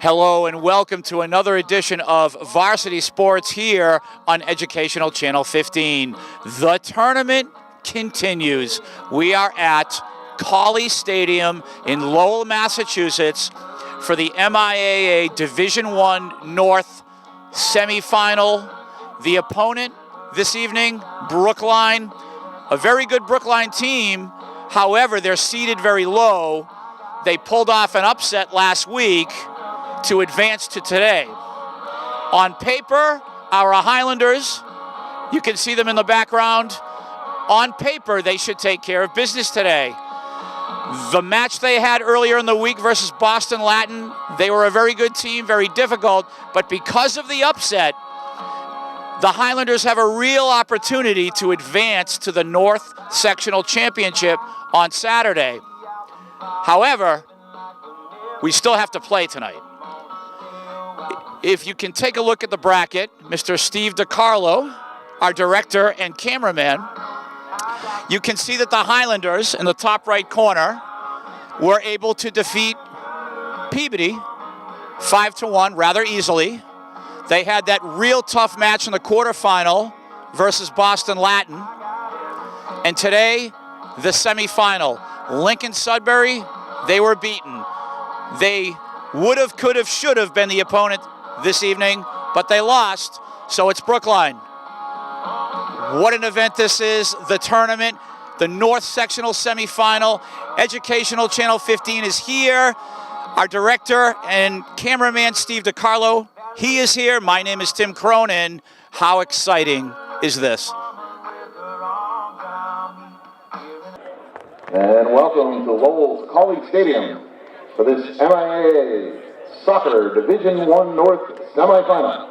Hello and welcome to another edition of Varsity Sports here on Educational Channel 15. The tournament continues. We are at Cawley Stadium in Lowell, Massachusetts for the MIAA Division I North Semifinal. The opponent this evening, Brookline, a very good Brookline team. However, they're seated very low. They pulled off an upset last week to advance to today. On paper, our Highlanders, you can see them in the background. On paper, they should take care of business today. The match they had earlier in the week versus Boston Latin, they were a very good team, very difficult, but because of the upset, the Highlanders have a real opportunity to advance to the North Sectional Championship on Saturday. However, we still have to play tonight. If you can take a look at the bracket, Mr. Steve DiCarlo, our director and cameraman, you can see that the Highlanders in the top right corner were able to defeat Peabody 5-1 rather easily. They had that real tough match in the quarterfinal versus Boston Latin. And today, the semifinal. Lincoln Sudbury, they were beaten. They would have, could have, should have been the opponent this evening, but they lost, so it's Brookline. What an event this is, the tournament, the North Sectional Semifinal. Educational Channel 15 is here. Our director and cameraman, Steve DiCarlo, he is here. My name is Tim Cronin. How exciting is this? And welcome to Lowell's Cawley Stadium for this MIAA Soccer Division I North Semifinal.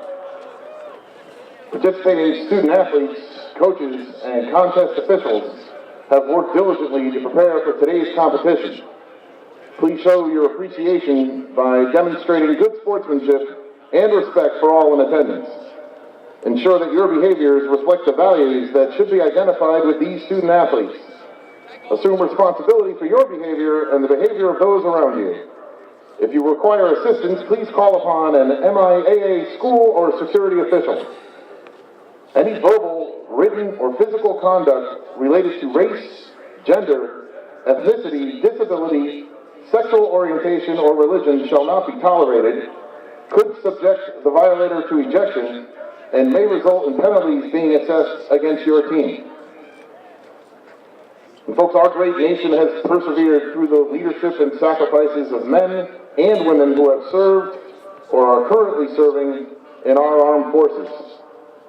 Participating student athletes, coaches, and contest officials have worked diligently to prepare for today's competition. Please show your appreciation by demonstrating good sportsmanship and respect for all in attendance. Ensure that your behaviors reflect the values that should be identified with these student athletes. Assume responsibility for your behavior and the behavior of those around you. If you require assistance, please call upon an MIAA school or security official. Any verbal, written, or physical conduct related to race, gender, ethnicity, disability, sexual orientation, or religion shall not be tolerated, could subject the violator to ejection, and may result in penalties being assessed against your team. And folks, our great nation has persevered through the leadership and sacrifices of men and women who have served or are currently serving in our armed forces.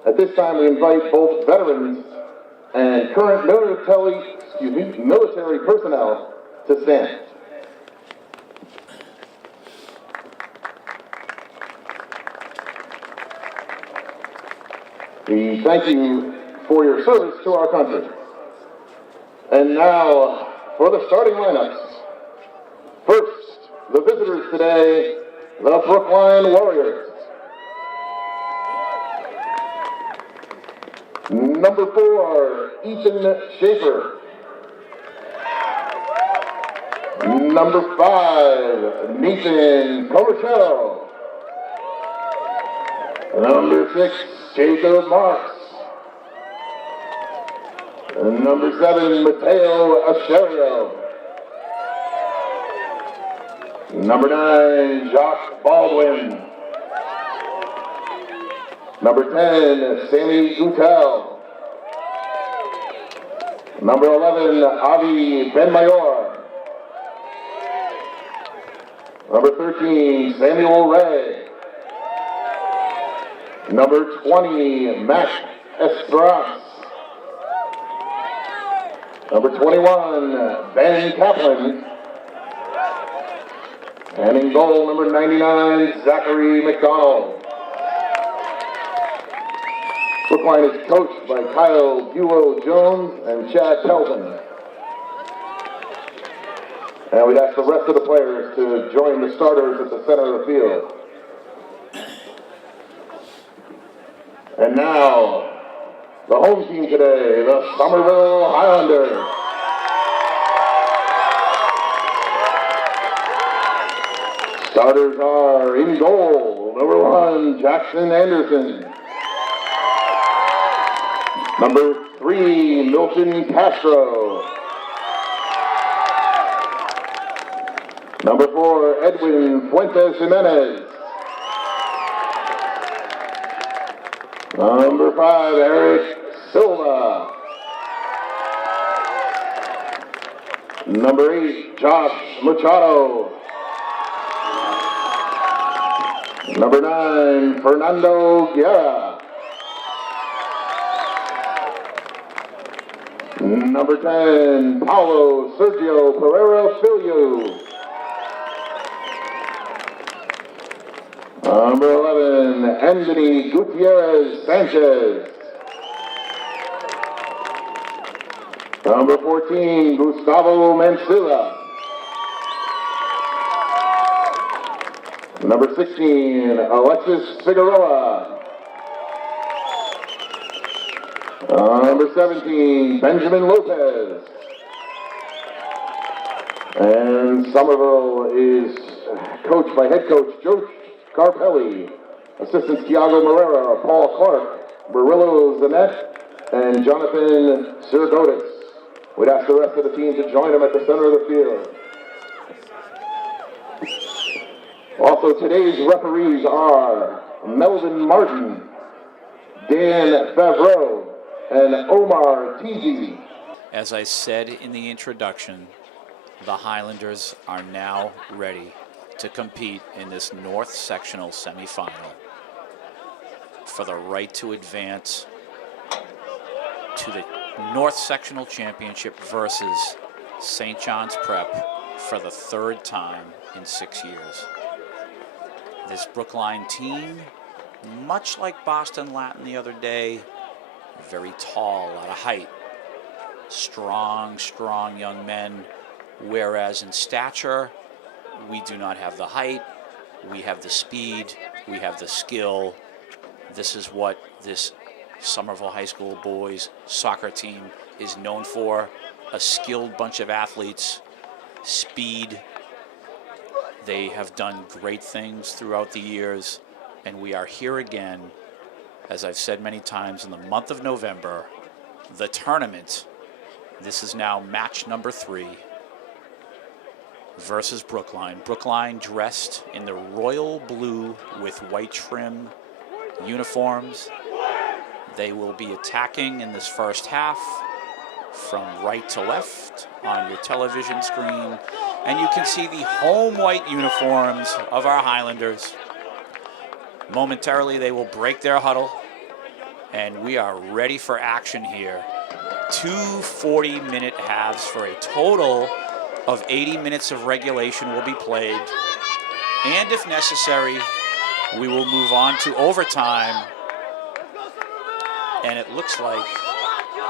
At this time, we invite both veterans and current military personnel to stand. We thank you for your service to our country. And now, for the starting lineups. First, the visitors today, the Brookline Warriors. Number 4, Ethan Schaefer. Number 5, Nathan Comertel. Number 6, Jacob Marks. And number 7, Mateo Asherio. Number 9, Jacques Baldwin. Number 10, Sammy Gutel. Number 11, Avi Benmayor. Number 13, Samuel Ray. Number 20, Max Estras. Number 21, Ben Kaplan. And in goal, number 99, Zachary McDonald. Brookline is coached by Kyle Bulow-Jones and Chad Pelton. And we'd ask the rest of the players to join the starters at the center of the field. And now, the home team today, the Somerville Highlanders. Starters are in goal, number 1, Jackson Anderson. Number 3, Milton Castro. Number 4, Edwin Fuentes Jimenez. Number 5, Eric Silva. Number 8, Josh Machado. Number 9, Fernando Guerra. Number 10, Paulo Sergio Pereira Filho. Number 11, Anthony Gutierrez Sanchez. Number 14, Gustavo Mancilla. Number 16, Alexis Figueroa. Number 17, Benjamin Lopez. And Somerville is coached by head coach Joe Carpelli, assistants Tiago Morera, Paul Clark, Murillo Zanet, and Jonathan Sirgotis. We'd ask the rest of the team to join him at the center of the field. Also, today's referees are Melvin Martin, Dan Favreau, and Omar Teasy. As I said in the introduction, the Highlanders are now ready to compete in this North Sectional semifinal for the right to advance to the North Sectional Championship versus St. John's Prep for the 3rd time in 6 years. This Brookline team, much like Boston Latin the other day, very tall, a lot of height, strong young men, whereas in stature, we do not have the height, we have the speed, we have the skill. This is what this Somerville High School boys soccer team is known for, a skilled bunch of athletes, speed. They have done great things throughout the years, and we are here again, as I've said many times, in the month of November, the tournament. This is now match number 3 versus Brookline. Brookline dressed in the royal blue with white trim uniforms. They will be attacking in this first half from right to left on your television screen. And you can see the home white uniforms of our Highlanders. Momentarily, they will break their huddle, and we are ready for action here. 2 40-minute halves for a total of 80 minutes of regulation will be played. And if necessary, we will move on to overtime. And it looks like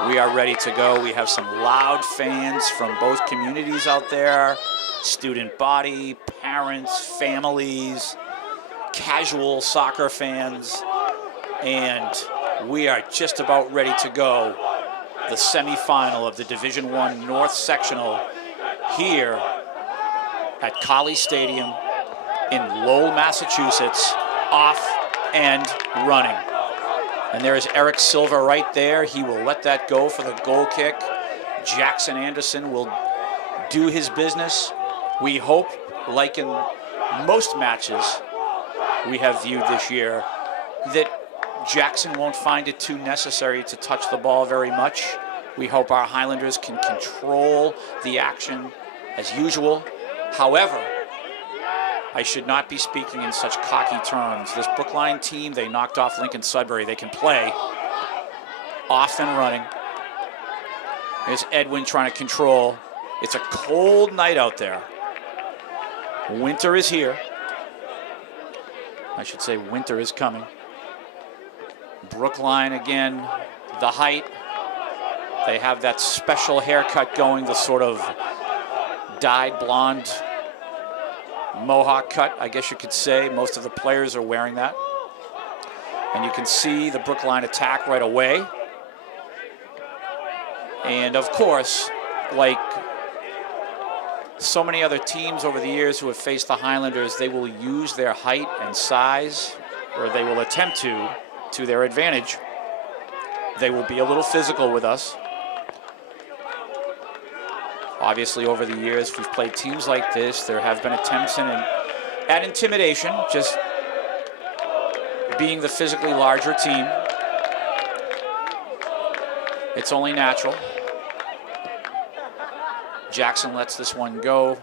we are ready to go. We have some loud fans from both communities out there, student body, parents, families, casual soccer fans, and we are just about ready to go. The semifinal of the Division I North Sectional here at Colley Stadium in Lowell, Massachusetts, off and running. And there is Eric Silva right there. He will let that go for the goal kick. Jackson Anderson will do his business. We hope, like in most matches we have viewed this year, that Jackson won't find it too necessary to touch the ball very much. We hope our Highlanders can control the action as usual. However, I should not be speaking in such cocky terms. This Brookline team, they knocked off Lincoln Sudbury. They can play off and running. There's Edwin trying to control. It's a cold night out there. Winter is here. I should say winter is coming. Brookline again, the height. They have that special haircut going, the sort of dyed blonde mohawk cut, I guess you could say. Most of the players are wearing that. And you can see the Brookline attack right away. And of course, like so many other teams over the years who have faced the Highlanders, they will use their height and size, or they will attempt to their advantage. They will be a little physical with us. Obviously, over the years, we've played teams like this. There have been attempts at intimidation, just being the physically larger team. It's only natural. Jackson lets this one go.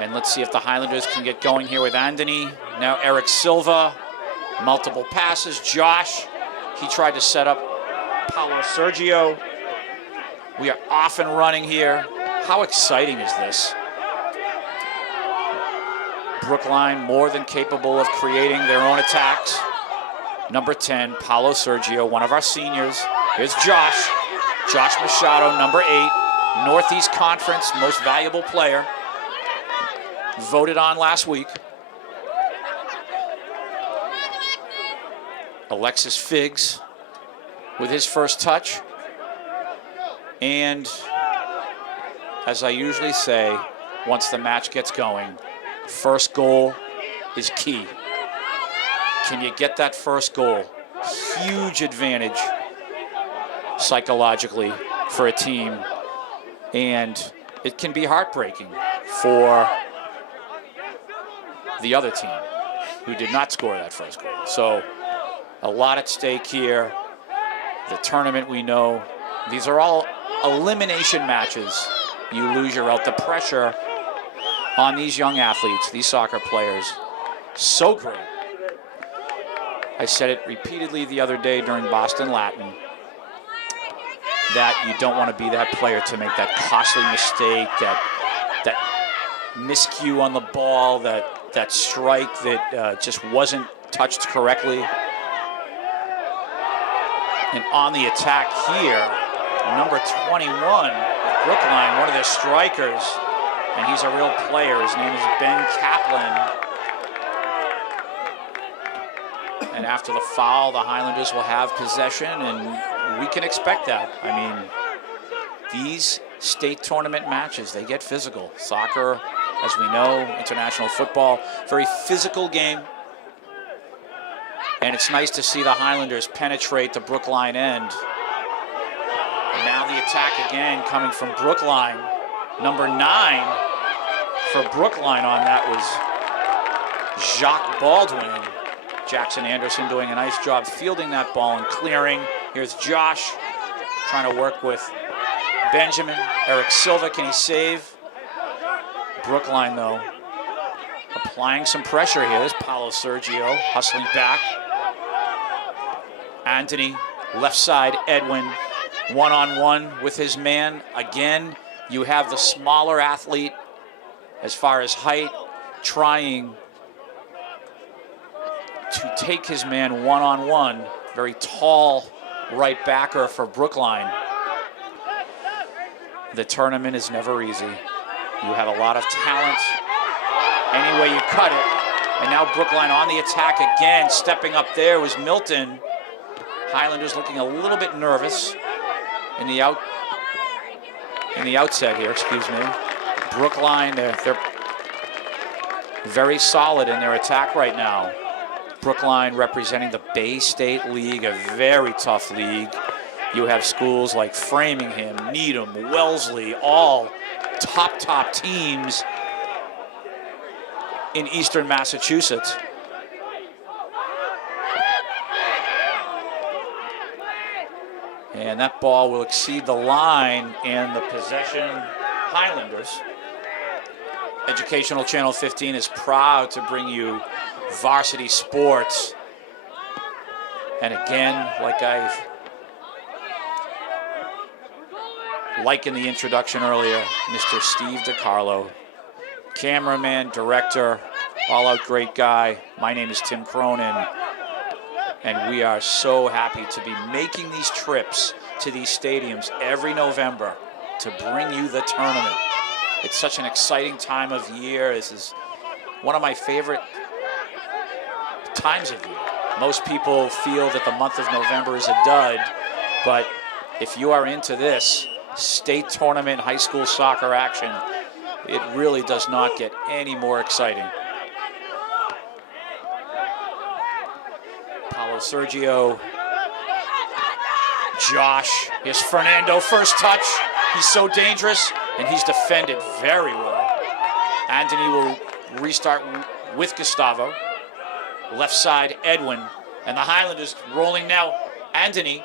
And let's see if the Highlanders can get going here with Anthony. Now Eric Silva, multiple passes. Josh, he tried to set up Paulo Sergio. We are off and running here. How exciting is this? Brookline more than capable of creating their own attacks. Number 10, Paulo Sergio, one of our seniors. Here's Josh. Josh Machado, number 8. Northeast Conference most valuable player. Voted on last week. Alexis Figs with his first touch. And as I usually say, once the match gets going, first goal is key. Can you get that first goal? Huge advantage psychologically for a team. And it can be heartbreaking for the other team who did not score that first goal. So a lot at stake here. The tournament, we know, these are all elimination matches. You lose, you're out. The pressure on these young athletes, these soccer players, so great. I said it repeatedly the other day during Boston Latin, that you don't want to be that player to make that costly mistake, that miscue on the ball, that strike that just wasn't touched correctly. And on the attack here, number 21 of Brookline, one of their strikers, and he's a real player. His name is Ben Kaplan. And after the foul, the Highlanders will have possession, and we can expect that. I mean, these state tournament matches, they get physical. Soccer, as we know, international football, very physical game. And it's nice to see the Highlanders penetrate the Brookline end. And now the attack again coming from Brookline. Number 9 for Brookline on that was Jacques Baldwin. Jackson Anderson doing a nice job fielding that ball and clearing. Here's Josh trying to work with Benjamin. Eric Silva, can he save? Brookline, though, applying some pressure here. There's Paulo Sergio hustling back. Anthony, left side, Edwin, one-on-one with his man. Again, you have the smaller athlete as far as height trying to take his man one-on-one. Very tall right backer for Brookline. The tournament is never easy. You have a lot of talent any way you cut it. And now Brookline on the attack again. Stepping up there was Milton. Highlanders looking a little bit nervous in the outset here, excuse me. Brookline, they're very solid in their attack right now. Brookline representing the Bay State League, a very tough league. You have schools like Framingham, Needham, Wellesley, all top teams in eastern Massachusetts. And that ball will exceed the line, and the possession, Highlanders. Educational Channel 15 is proud to bring you varsity sports. And again, like in the introduction earlier, Mr. Steve DiCarlo, cameraman, director, all-out great guy. My name is Tim Cronin, and we are so happy to be making these trips to these stadiums every November to bring you the tournament. It's such an exciting time of year. This is one of my favorite times of year. Most people feel that the month of November is a dud, but if you are into this state tournament high school soccer action, It really does not get any more exciting. Paulo Sergio. Josh. Here's Fernando, first touch. He's so dangerous, and he's defended very well. Anthony will restart with Gustavo. Left side, Edwin. And the Highlanders rolling now. Anthony.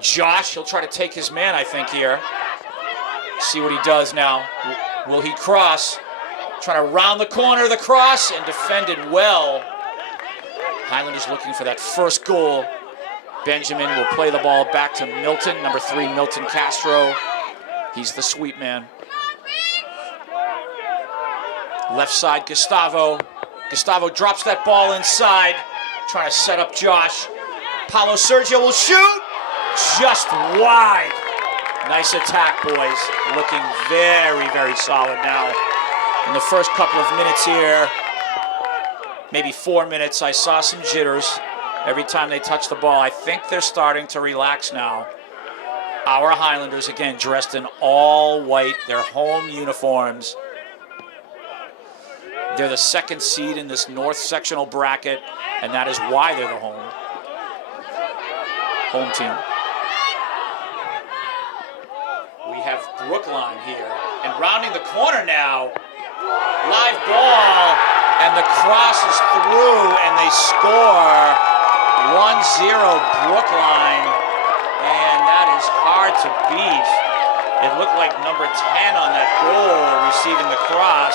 Josh, he'll try to take his man, I think, here. See what he does now. Will he cross? Trying to round the corner of the cross and defended well. Highlanders looking for that first goal. Benjamin will play the ball back to Milton, number 3, Milton Castro. He's the sweet man. Left side, Gustavo. Gustavo drops that ball inside, trying to set up Josh. Paulo Sergio will shoot. Just wide. Nice attack, boys. Looking very, very solid now. In the first couple of minutes here, maybe 4 minutes, I saw some jitters every time they touch the ball. I think they're starting to relax now. Our Highlanders, again, dressed in all white, their home uniforms. They're the 2nd seed in this north sectional bracket, and that is why they're the home team. We have Brookline here, and rounding the corner now, live ball, and the cross is through, and they score 1-0 Brookline, and that is hard to beat. It looked like number 10 on that goal receiving the cross,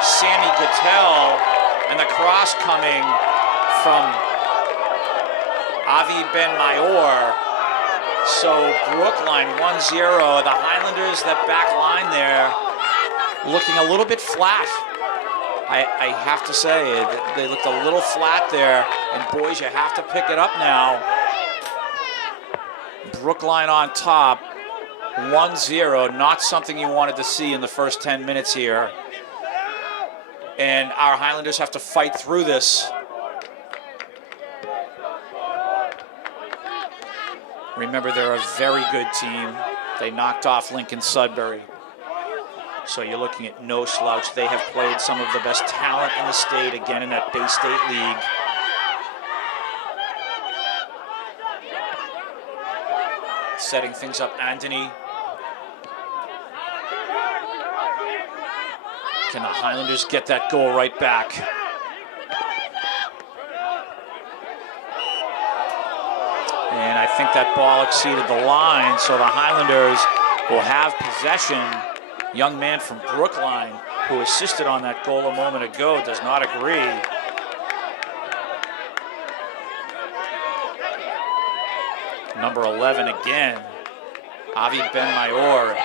Sammy Gattel, and the cross coming from Avi Ben Mayor. So Brookline 1-0. The Highlanders, that back line there, looking a little bit flat. I have to say, they looked a little flat there. And boys, you have to pick it up now. Brookline on top, 1-0. Not something you wanted to see in the first 10 minutes here. And our Highlanders have to fight through this. Remember, they're a very good team. They knocked off Lincoln Sudbury. So you're looking at no slouch. They have played some of the best talent in the state, again, in that Bay State League. Setting things up, Anthony. Can the Highlanders get that goal right back? And I think that ball exceeded the line, so the Highlanders will have possession. Young man from Brookline, who assisted on that goal a moment ago, does not agree. Number 11 again, Avi Ben Mayor,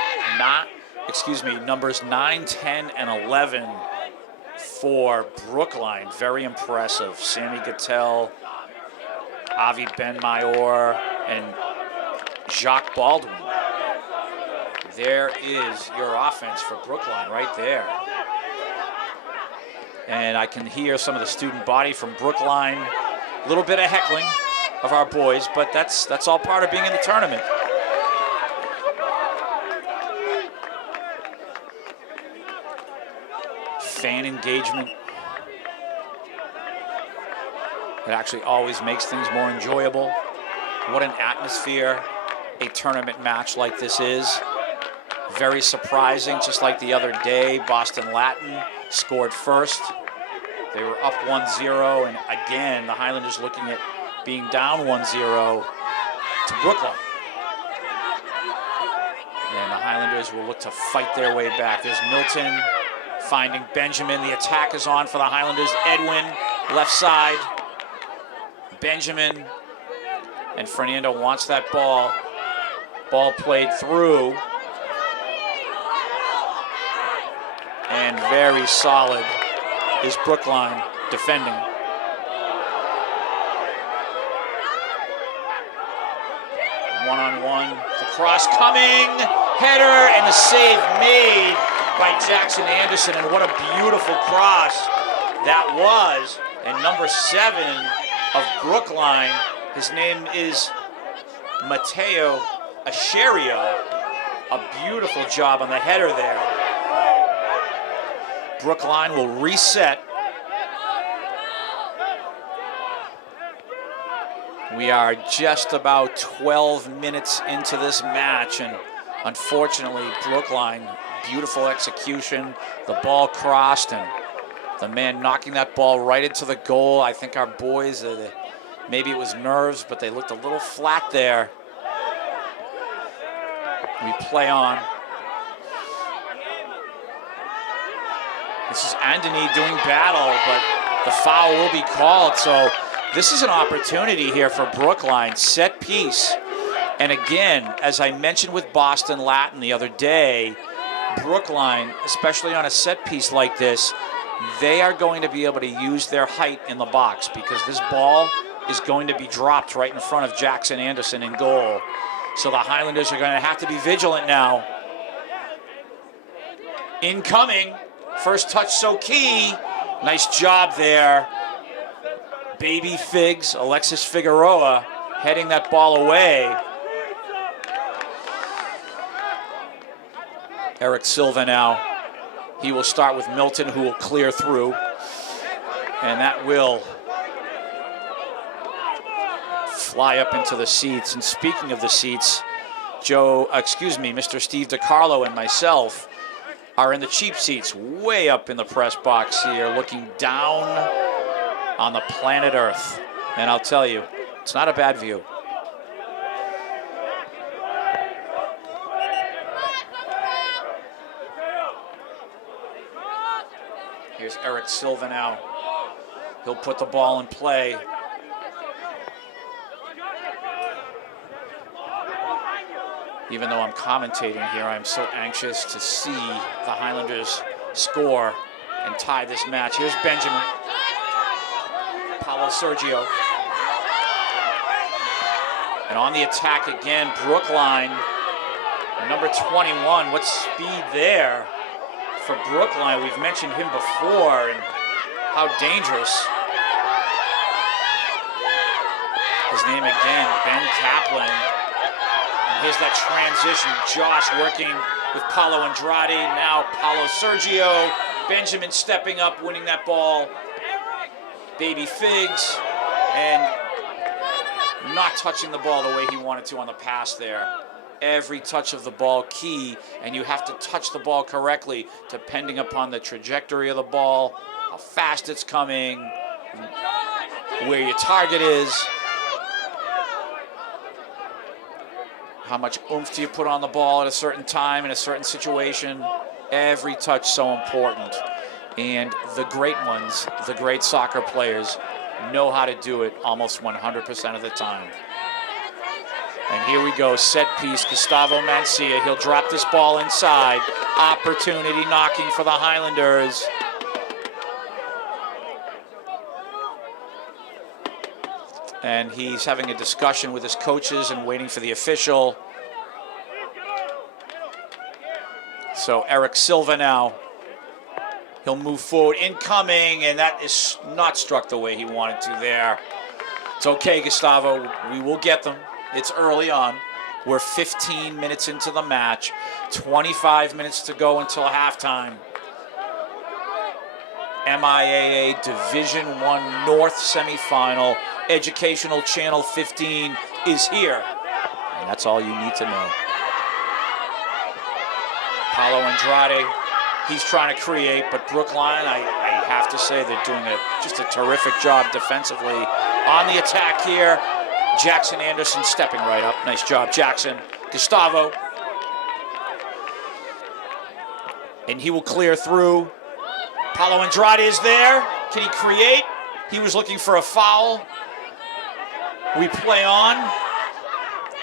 numbers 9, 10, and 11 for Brookline. Very impressive. Sammy Gattel, Avi Ben Mayor, and Jacques Baldwin. There is your offense for Brookline right there. And I can hear some of the student body from Brookline. A little bit of heckling of our boys, but that's all part of being in the tournament. Fan engagement. It actually always makes things more enjoyable. What an atmosphere a tournament match like this is. Very surprising, just like the other day, Boston Latin scored first. They were up 1-0, and again, the Highlanders looking at being down 1-0 to Brookline. And the Highlanders will look to fight their way back. There's Milton finding Benjamin. The attack is on for the Highlanders. Edwin, left side. Benjamin, and Fernando wants that ball. Ball played through. And very solid is Brookline defending. One-on-one, the cross coming, header, and the save made by Jackson Anderson. And what a beautiful cross that was. And number 7 of Brookline, his name is Mateo Asherio. A beautiful job on the header there. Brookline will reset. We are just about 12 minutes into this match, and unfortunately, Brookline, beautiful execution. The ball crossed, and the man knocking that ball right into the goal. I think our boys, maybe it was nerves, but they looked a little flat there. We play on. This is Anthony doing battle, but the foul will be called. So this is an opportunity here for Brookline, set piece. And again, as I mentioned with Boston Latin the other day, Brookline, especially on a set piece like this, they are going to be able to use their height in the box because this ball is going to be dropped right in front of Jackson Anderson in goal. So the Highlanders are going to have to be vigilant now. Incoming. First touch so key. Nice job there. Baby Figs, Alexis Figueroa, heading that ball away. Eric Silva now. He will start with Milton, who will clear through. And that will fly up into the seats. And speaking of the seats, Mr. Steve DiCarlo and myself are in the cheap seats, way up in the press box here, looking down on the planet Earth. And I'll tell you, it's not a bad view. Here's Eric Silva now. He'll put the ball in play. Even though I'm commentating here, I'm so anxious to see the Highlanders score and tie this match. Here's Benjamin. Paulo Sergio. And on the attack again, Brookline, number 21. What speed there for Brookline. We've mentioned him before and how dangerous. His name again, Ben Kaplan. Here's that transition. Josh working with Paulo Andrade. Now Paulo Sergio. Benjamin stepping up, winning that ball. Baby Figs. And not touching the ball the way he wanted to on the pass there. Every touch of the ball key, and you have to touch the ball correctly depending upon the trajectory of the ball, how fast it's coming, where your target is. How much oomph do you put on the ball at a certain time in a certain situation? Every touch so important. And the great ones, the great soccer players, know how to do it almost 100% of the time. And here we go, set piece, Gustavo Mancia. He'll drop this ball inside. Opportunity knocking for the Highlanders. And he's having a discussion with his coaches and waiting for the official. So Eric Silva now. He'll move forward, incoming, and that is not struck the way he wanted to there. It's okay, Gustavo, we will get them. It's early on. We're 15 minutes into the match. 25 minutes to go until halftime. MIAA Division I North Semifinal. Educational Channel 15 is here. And that's all you need to know. Paulo Andrade, he's trying to create, but Brookline, I have to say, they're doing just a terrific job defensively. On the attack here, Jackson Anderson stepping right up. Nice job, Jackson. Gustavo. And he will clear through. Paulo Andrade is there. Can he create? He was looking for a foul. We play on.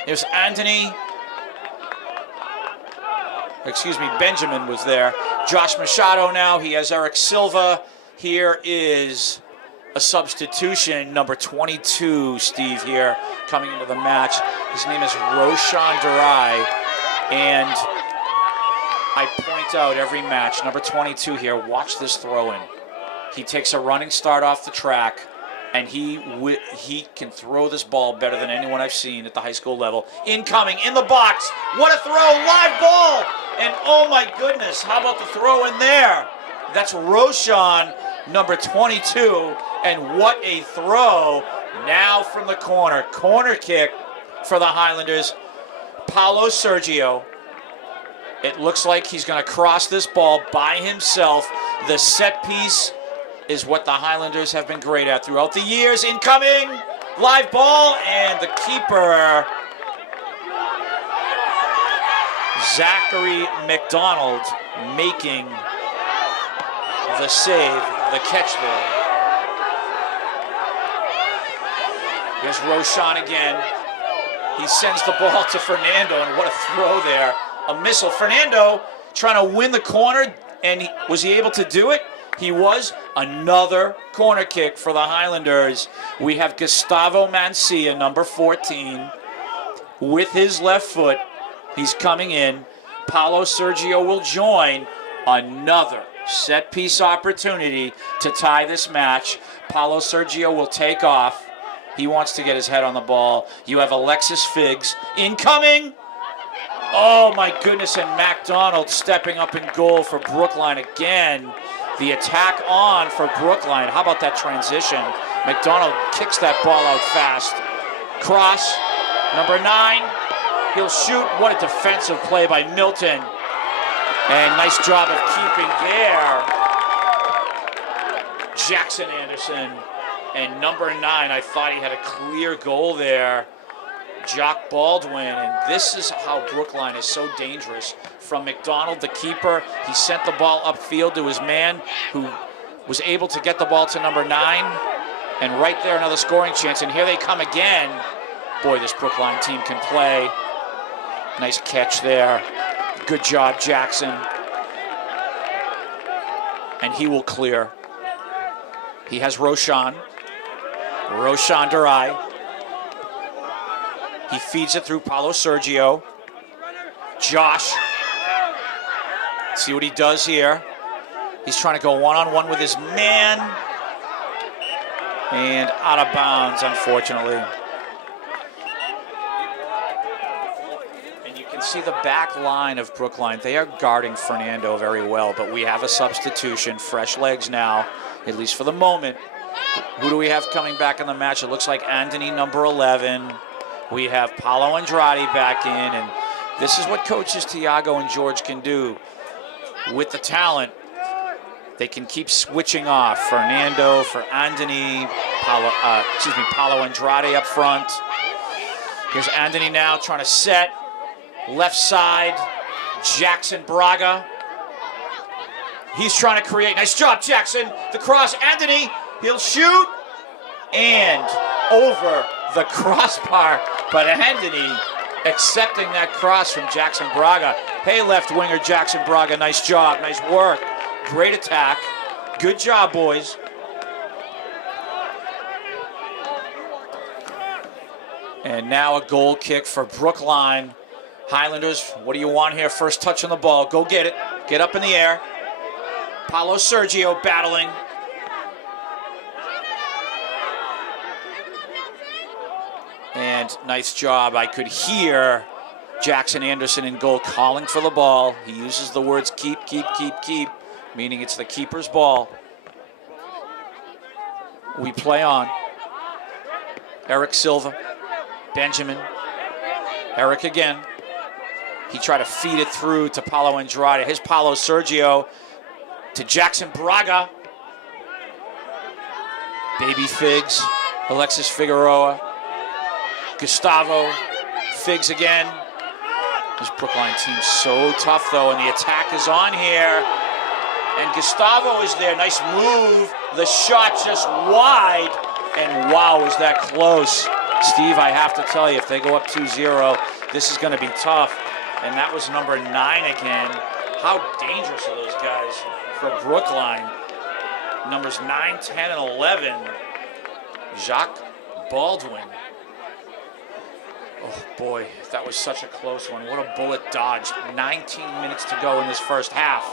There's Anthony. Benjamin was there. Josh Machado now. He has Eric Silva. Here is a substitution, number 22, Steve, here, coming into the match. His name is Roshan Durai, and I point out every match, number 22 here, watch this throw-in. He takes a running start off the track, and he can throw this ball better than anyone I've seen at the high school level. Incoming, in the box, what a throw, live ball! And oh my goodness, how about the throw in there? That's Roshan, number 22, and what a throw now from the corner. Corner kick for the Highlanders. Paulo Sergio. It looks like he's going to cross this ball by himself. The set piece is what the Highlanders have been great at throughout the years. Incoming, live ball, and the keeper, Zachary McDonald, making the save, the catch there. Here's Roshan again. He sends the ball to Fernando, and what a throw there. A missile. Fernando trying to win the corner, and was he able to do it? He was. Another corner kick for the Highlanders. We have Gustavo Mancia, number 14, with his left foot. He's coming in. Paulo Sergio will join. Another set piece opportunity to tie this match. Paulo Sergio will take off. He wants to get his head on the ball. You have Alexis Figs incoming. Oh my goodness, and MacDonald stepping up in goal for Brookline again. The attack on for Brookline. How about that transition? MacDonald kicks that ball out fast. Cross, number 9. He'll shoot. What a defensive play by Milton. And nice job of keeping there. Jackson Anderson. And number 9, I thought he had a clear goal there. Jock Baldwin, and this is how Brookline is so dangerous. From McDonald, the keeper, he sent the ball upfield to his man, who was able to get the ball to number 9. And right there, another scoring chance. And here they come again. Boy, this Brookline team can play. Nice catch there. Good job, Jackson. And he will clear. He has Roshan. Roshan Durai. He feeds it through Paulo Sergio. Josh. See what he does here. He's trying to go one-on-one with his man. And out of bounds, unfortunately. And you can see the back line of Brookline. They are guarding Fernando very well, but we have a substitution. Fresh legs now, at least for the moment. Who do we have coming back in the match? It looks like Anthony, number 11. We have Paulo Andrade back in, and this is what coaches Tiago and George can do. With the talent, they can keep switching off. Fernando for Anthony, Paulo Andrade up front. Here's Anthony now trying to set. Left side, Jackson Braga. He's trying to create. Nice job, Jackson. The cross, Anthony, he'll shoot. And over the crossbar, but Anthony accepting that cross from Jackson Braga. Hey, left winger Jackson Braga, nice job, nice work. Great attack. Good job, boys. And now a goal kick for Brookline. Highlanders, what do you want here? First touch on the ball. Go get it. Get up in the air. Paulo Sergio battling. And nice job. I could hear Jackson Anderson in goal calling for the ball. He uses the words keep, keep, keep, keep, meaning it's the keeper's ball. We play on. Eric Silva, Benjamin, Eric again. He tried to feed it through to Paulo Andrade. Here's Paulo Sergio to Jackson Braga. Baby Figs, Alexis Figueroa. Gustavo, Figs again. This Brookline team's so tough, though, and the attack is on here. And Gustavo is there. Nice move. The shot just wide. And wow, is that close. Steve, I have to tell you, if they go up 2-0, this is going to be tough. And that was number 9 again. How dangerous are those guys for Brookline? Numbers 9, 10, and 11. Jacques Baldwin. Oh boy, that was such a close one. What a bullet dodge. 19 minutes to go in this first half.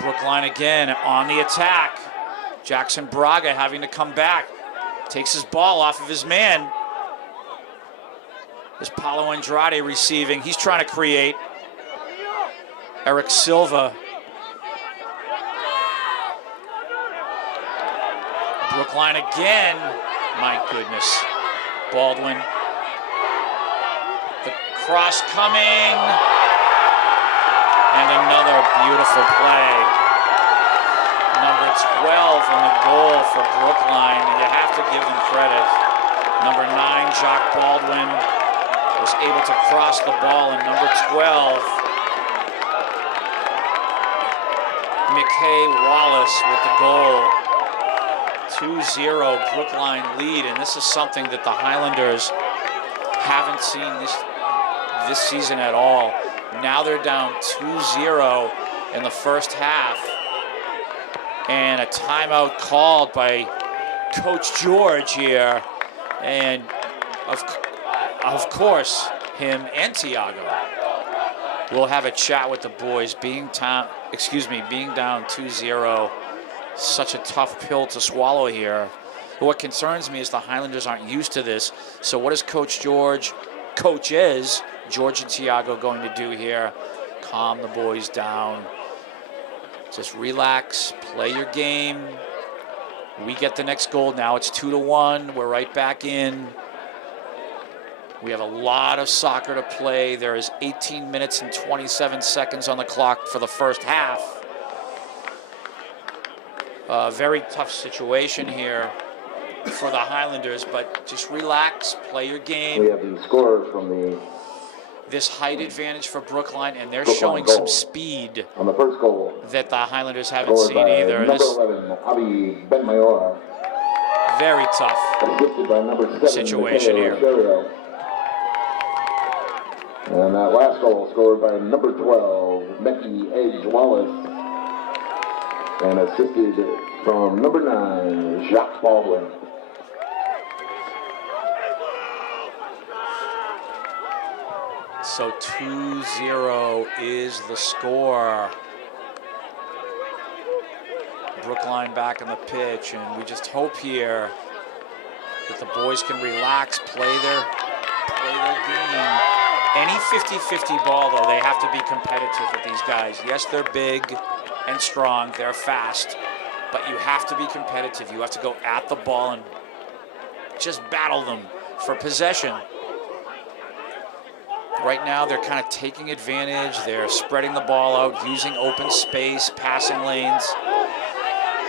Brookline again on the attack. Jackson Braga having to come back. Takes his ball off of his man. There's Paulo Andrade receiving. He's trying to create. Eric Silva. Brookline again. My goodness. Baldwin. The cross coming. And another beautiful play. Number 12 on the goal for Brookline. You have to give them credit. Number 9, Jacques Baldwin, was able to cross the ball, and number 12, McKay Wallace with the goal. 2-0 Brookline lead, and this is something that the Highlanders haven't seen this season at all. Now they're down 2-0 in the first half, and a timeout called by Coach George here, and of course him and Tiago will have a chat with the boys. Being down 2-0, such a tough pill to swallow here. What concerns me is the Highlanders aren't used to this. So what is coaches George and Tiago going to do here? Calm the boys down. Just relax, play your game. We get the next goal now. It's 2-1. We're right back in. We have a lot of soccer to play. There is 18 minutes and 27 seconds on the clock for the first half. Very tough situation here for the Highlanders, but just relax, play your game. We have the scorers from this height advantage for Brookline, and they're showing some speed on the first goal that the Highlanders haven't seen either. Number 11, Avi Ben-Mayor. Very tough By number 7, situation here. And that last goal scored by number 12, Becky Edge Wallace. And assisted from number 9, Jacques Baldwin. So 2-0 is the score. Brookline back on the pitch, and we just hope here that the boys can relax, play their game. Any 50-50 ball, though, they have to be competitive with these guys. Yes, they're big and strong, they're fast, but you have to be competitive. You have to go at the ball and just battle them for possession. Right now, they're kind of taking advantage. They're spreading the ball out, using open space, passing lanes,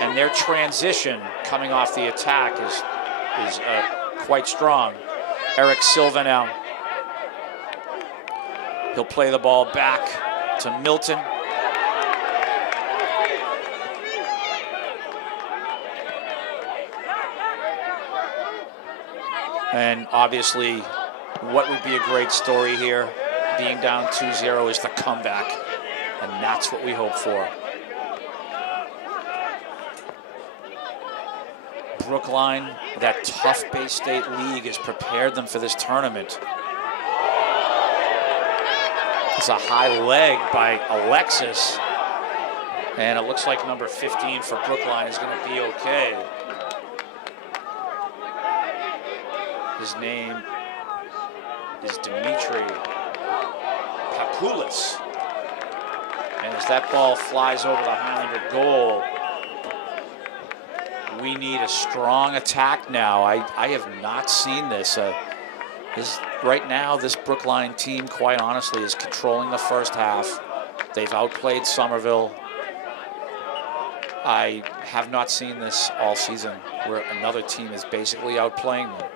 and their transition coming off the attack is quite strong. Eric Silva now. He'll play the ball back to Milton. And obviously, what would be a great story here, being down 2-0, is the comeback. And that's what we hope for. Brookline, that tough Bay State league, has prepared them for this tournament. It's a high leg by Alexis. And it looks like number 15 for Brookline is going to be okay. His name is Dimitri Papoulis. And as that ball flies over the Highlander goal, we need a strong attack now. I have not seen this. Right now, this Brookline team, quite honestly, is controlling the first half. They've outplayed Somerville. I have not seen this all season, where another team is basically outplaying them.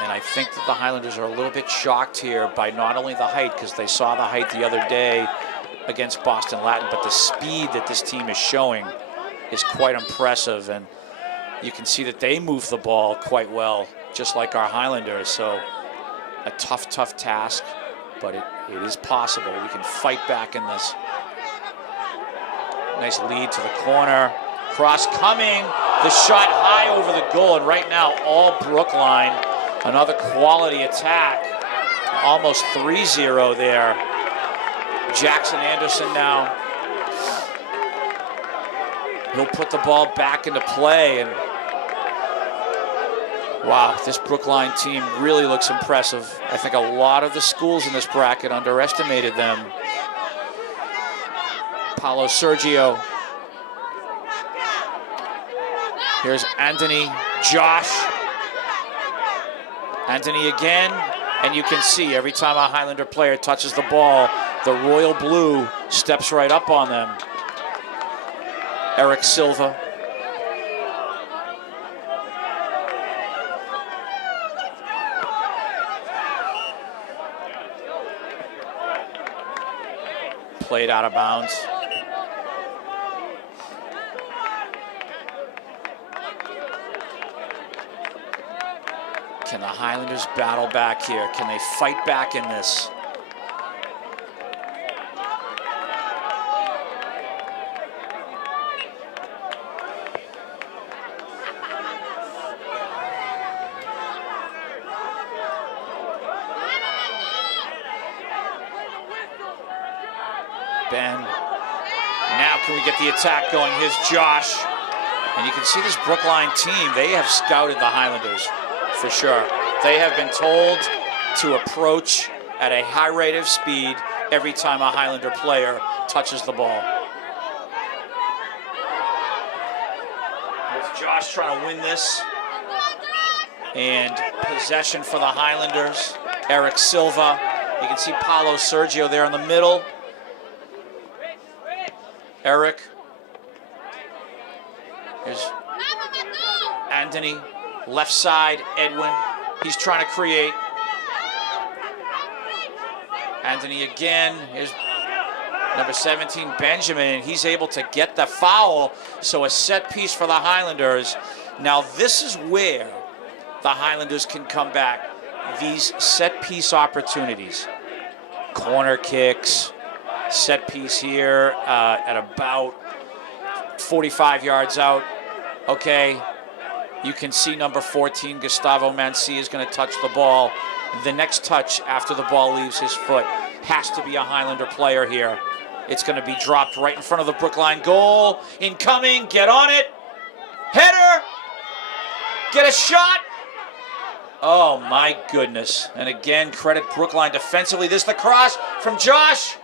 And I think that the Highlanders are a little bit shocked here by not only the height, because they saw the height the other day against Boston Latin, but the speed that this team is showing is quite impressive. And you can see that they move the ball quite well, just like our Highlanders. So a tough task, but it is possible. We can fight back in this. Nice lead to the corner. Cross coming. The shot high over the goal. And right now, all Brookline. Another quality attack. Almost 3-0 there. Jackson Anderson now. He'll put the ball back into play, and Wow, this Brookline team really looks impressive. I think a lot of the schools in this bracket underestimated them. Paulo Sergio. Here's Anthony, Josh. Anthony again, and you can see every time a Highlander player touches the ball, the royal blue steps right up on them. Eric Silva. Played out of bounds. Can the Highlanders battle back here? Can they fight back in this? Ben. Now can we get the attack going? Here's Josh. And you can see this Brookline team, they have scouted the Highlanders for sure. They have been told to approach at a high rate of speed every time a Highlander player touches the ball. Here's Josh trying to win this. And possession for the Highlanders. Eric Silva. You can see Paulo Sergio there in the middle. Eric. Here's Anthony. Left side, Edwin. He's trying to create. Anthony again. Here's number 17, Benjamin. He's able to get the foul. So a set piece for the Highlanders. Now this is where the Highlanders can come back. These set piece opportunities. Corner kicks. Set piece here at about 45 yards out. Okay. You can see number 14, Gustavo Mancia, is going to touch the ball. The next touch after the ball leaves his foot has to be a Highlander player here. It's going to be dropped right in front of the Brookline goal. Incoming, get on it. Header. Get a shot. Oh my goodness. And again, credit Brookline defensively. This is the cross from Josh.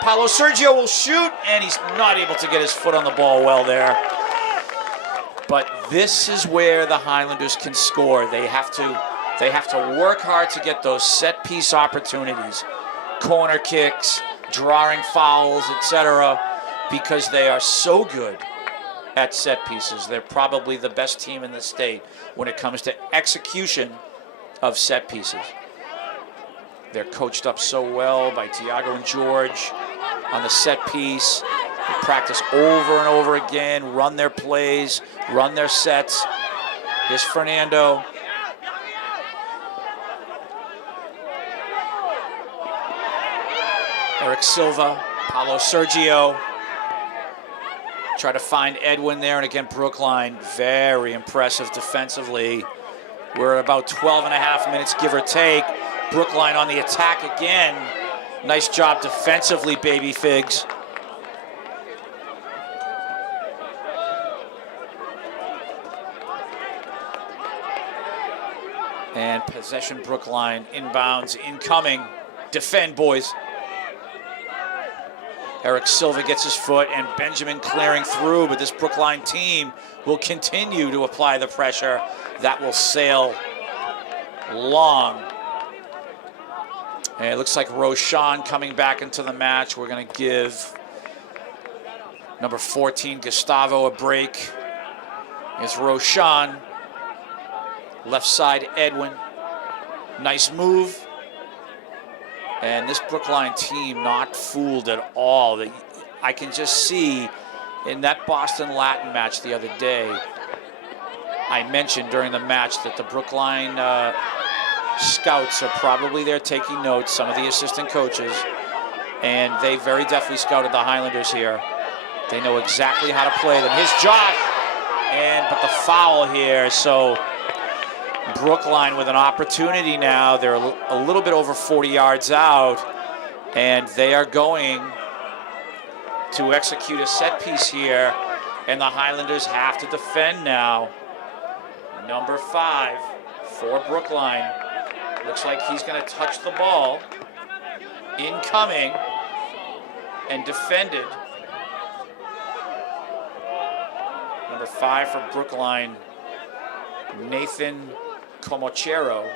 Paulo Sergio will shoot, and he's not able to get his foot on the ball well there. But this is where the Highlanders can score. They have to work hard to get those set piece opportunities, corner kicks, drawing fouls, etc., because they are so good at set pieces. They're probably the best team in the state when it comes to execution of set pieces. They're coached up so well by Tiago and George on the set piece. They practice over and over again, run their plays, run their sets. Here's Fernando. Eric Silva, Paulo Sergio. Try to find Edwin there, and again, Brookline, very impressive defensively. We're at about 12 and a half minutes, give or take. Brookline on the attack again. Nice job defensively, baby figs. And possession Brookline, inbounds, incoming. Defend, boys. Eric Silva gets his foot, and Benjamin clearing through, but this Brookline team will continue to apply the pressure. That will sail long. And it looks like Roshan coming back into the match. We're going to give number 14, Gustavo, a break. Here's Roshan. Left side, Edwin. Nice move. And this Brookline team not fooled at all. I can just see in that Boston Latin match the other day, I mentioned during the match that the Brookline scouts are probably there taking notes, some of the assistant coaches, and they very definitely scouted the Highlanders here. They know exactly how to play them. Here's Josh, but the foul here, so Brookline with an opportunity now. They're a little bit over 40 yards out, and they are going to execute a set piece here, and the Highlanders have to defend now. Number 5 for Brookline. Looks like he's going to touch the ball. Incoming and defended. Number 5 for Brookline, Nathan Comochero.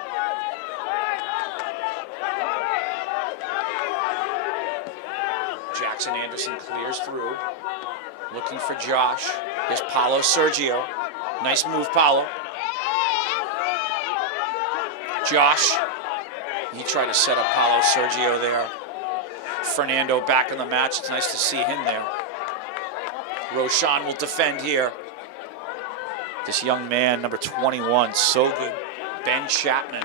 Jackson Anderson clears through, looking for Josh. Here's Paolo Sergio. Nice move, Paolo. Josh, he tried to set up Paolo Sergio there. Fernando back in the match. It's nice to see him there. Roshan will defend here. This young man, number 21, so good. Ben Chapman.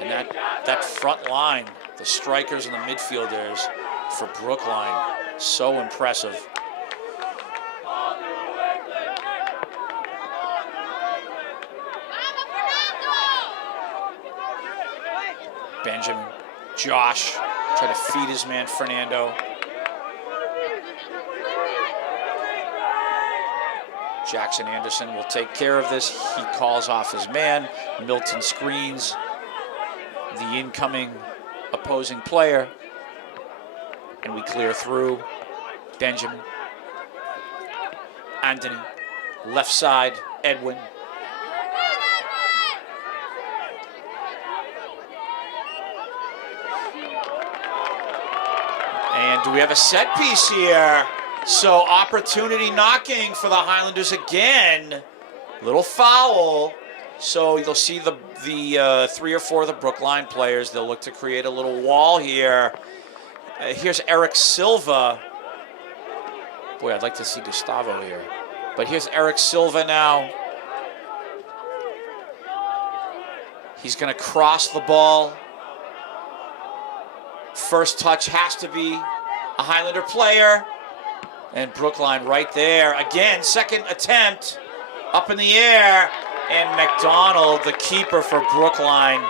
And that front line, the strikers and the midfielders for Brookline, so impressive. Benjamin, Josh, try to feed his man Fernando. Jackson Anderson will take care of this. He calls off his man. Milton screens the incoming opposing player. And we clear through. Benjamin. Anthony. Left side, Edwin. And do we have a set piece here? So opportunity knocking for the Highlanders again. Little foul. So you'll see the 3 or 4 of the Brookline players. They'll look to create a little wall here. Here's Eric Silva. Boy, I'd like to see Gustavo here. But here's Eric Silva now. He's going to cross the ball. First touch has to be a Highlander player. And Brookline right there. Again, second attempt. Up in the air. And McDonald, the keeper for Brookline.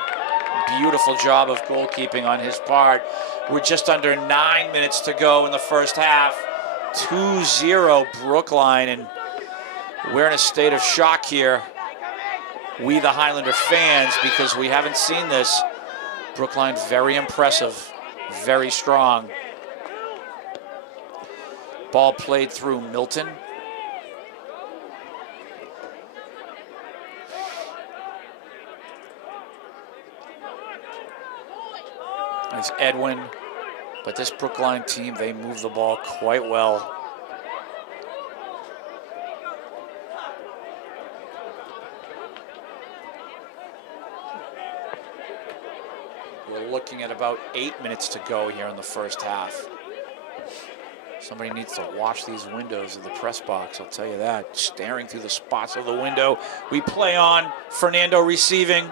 Beautiful job of goalkeeping on his part. We're just under 9 minutes to go in the first half. 2-0 Brookline. And we're in a state of shock here. We, the Highlander fans, because we haven't seen this. Brookline, very impressive. Very strong. Ball played through Milton. It's Edwin. But this Brookline team, they move the ball quite well. We're looking at about 8 minutes to go here in the first half. Somebody needs to wash these windows of the press box, I'll tell you that. Staring through the spots of the window. We play on. Fernando receiving.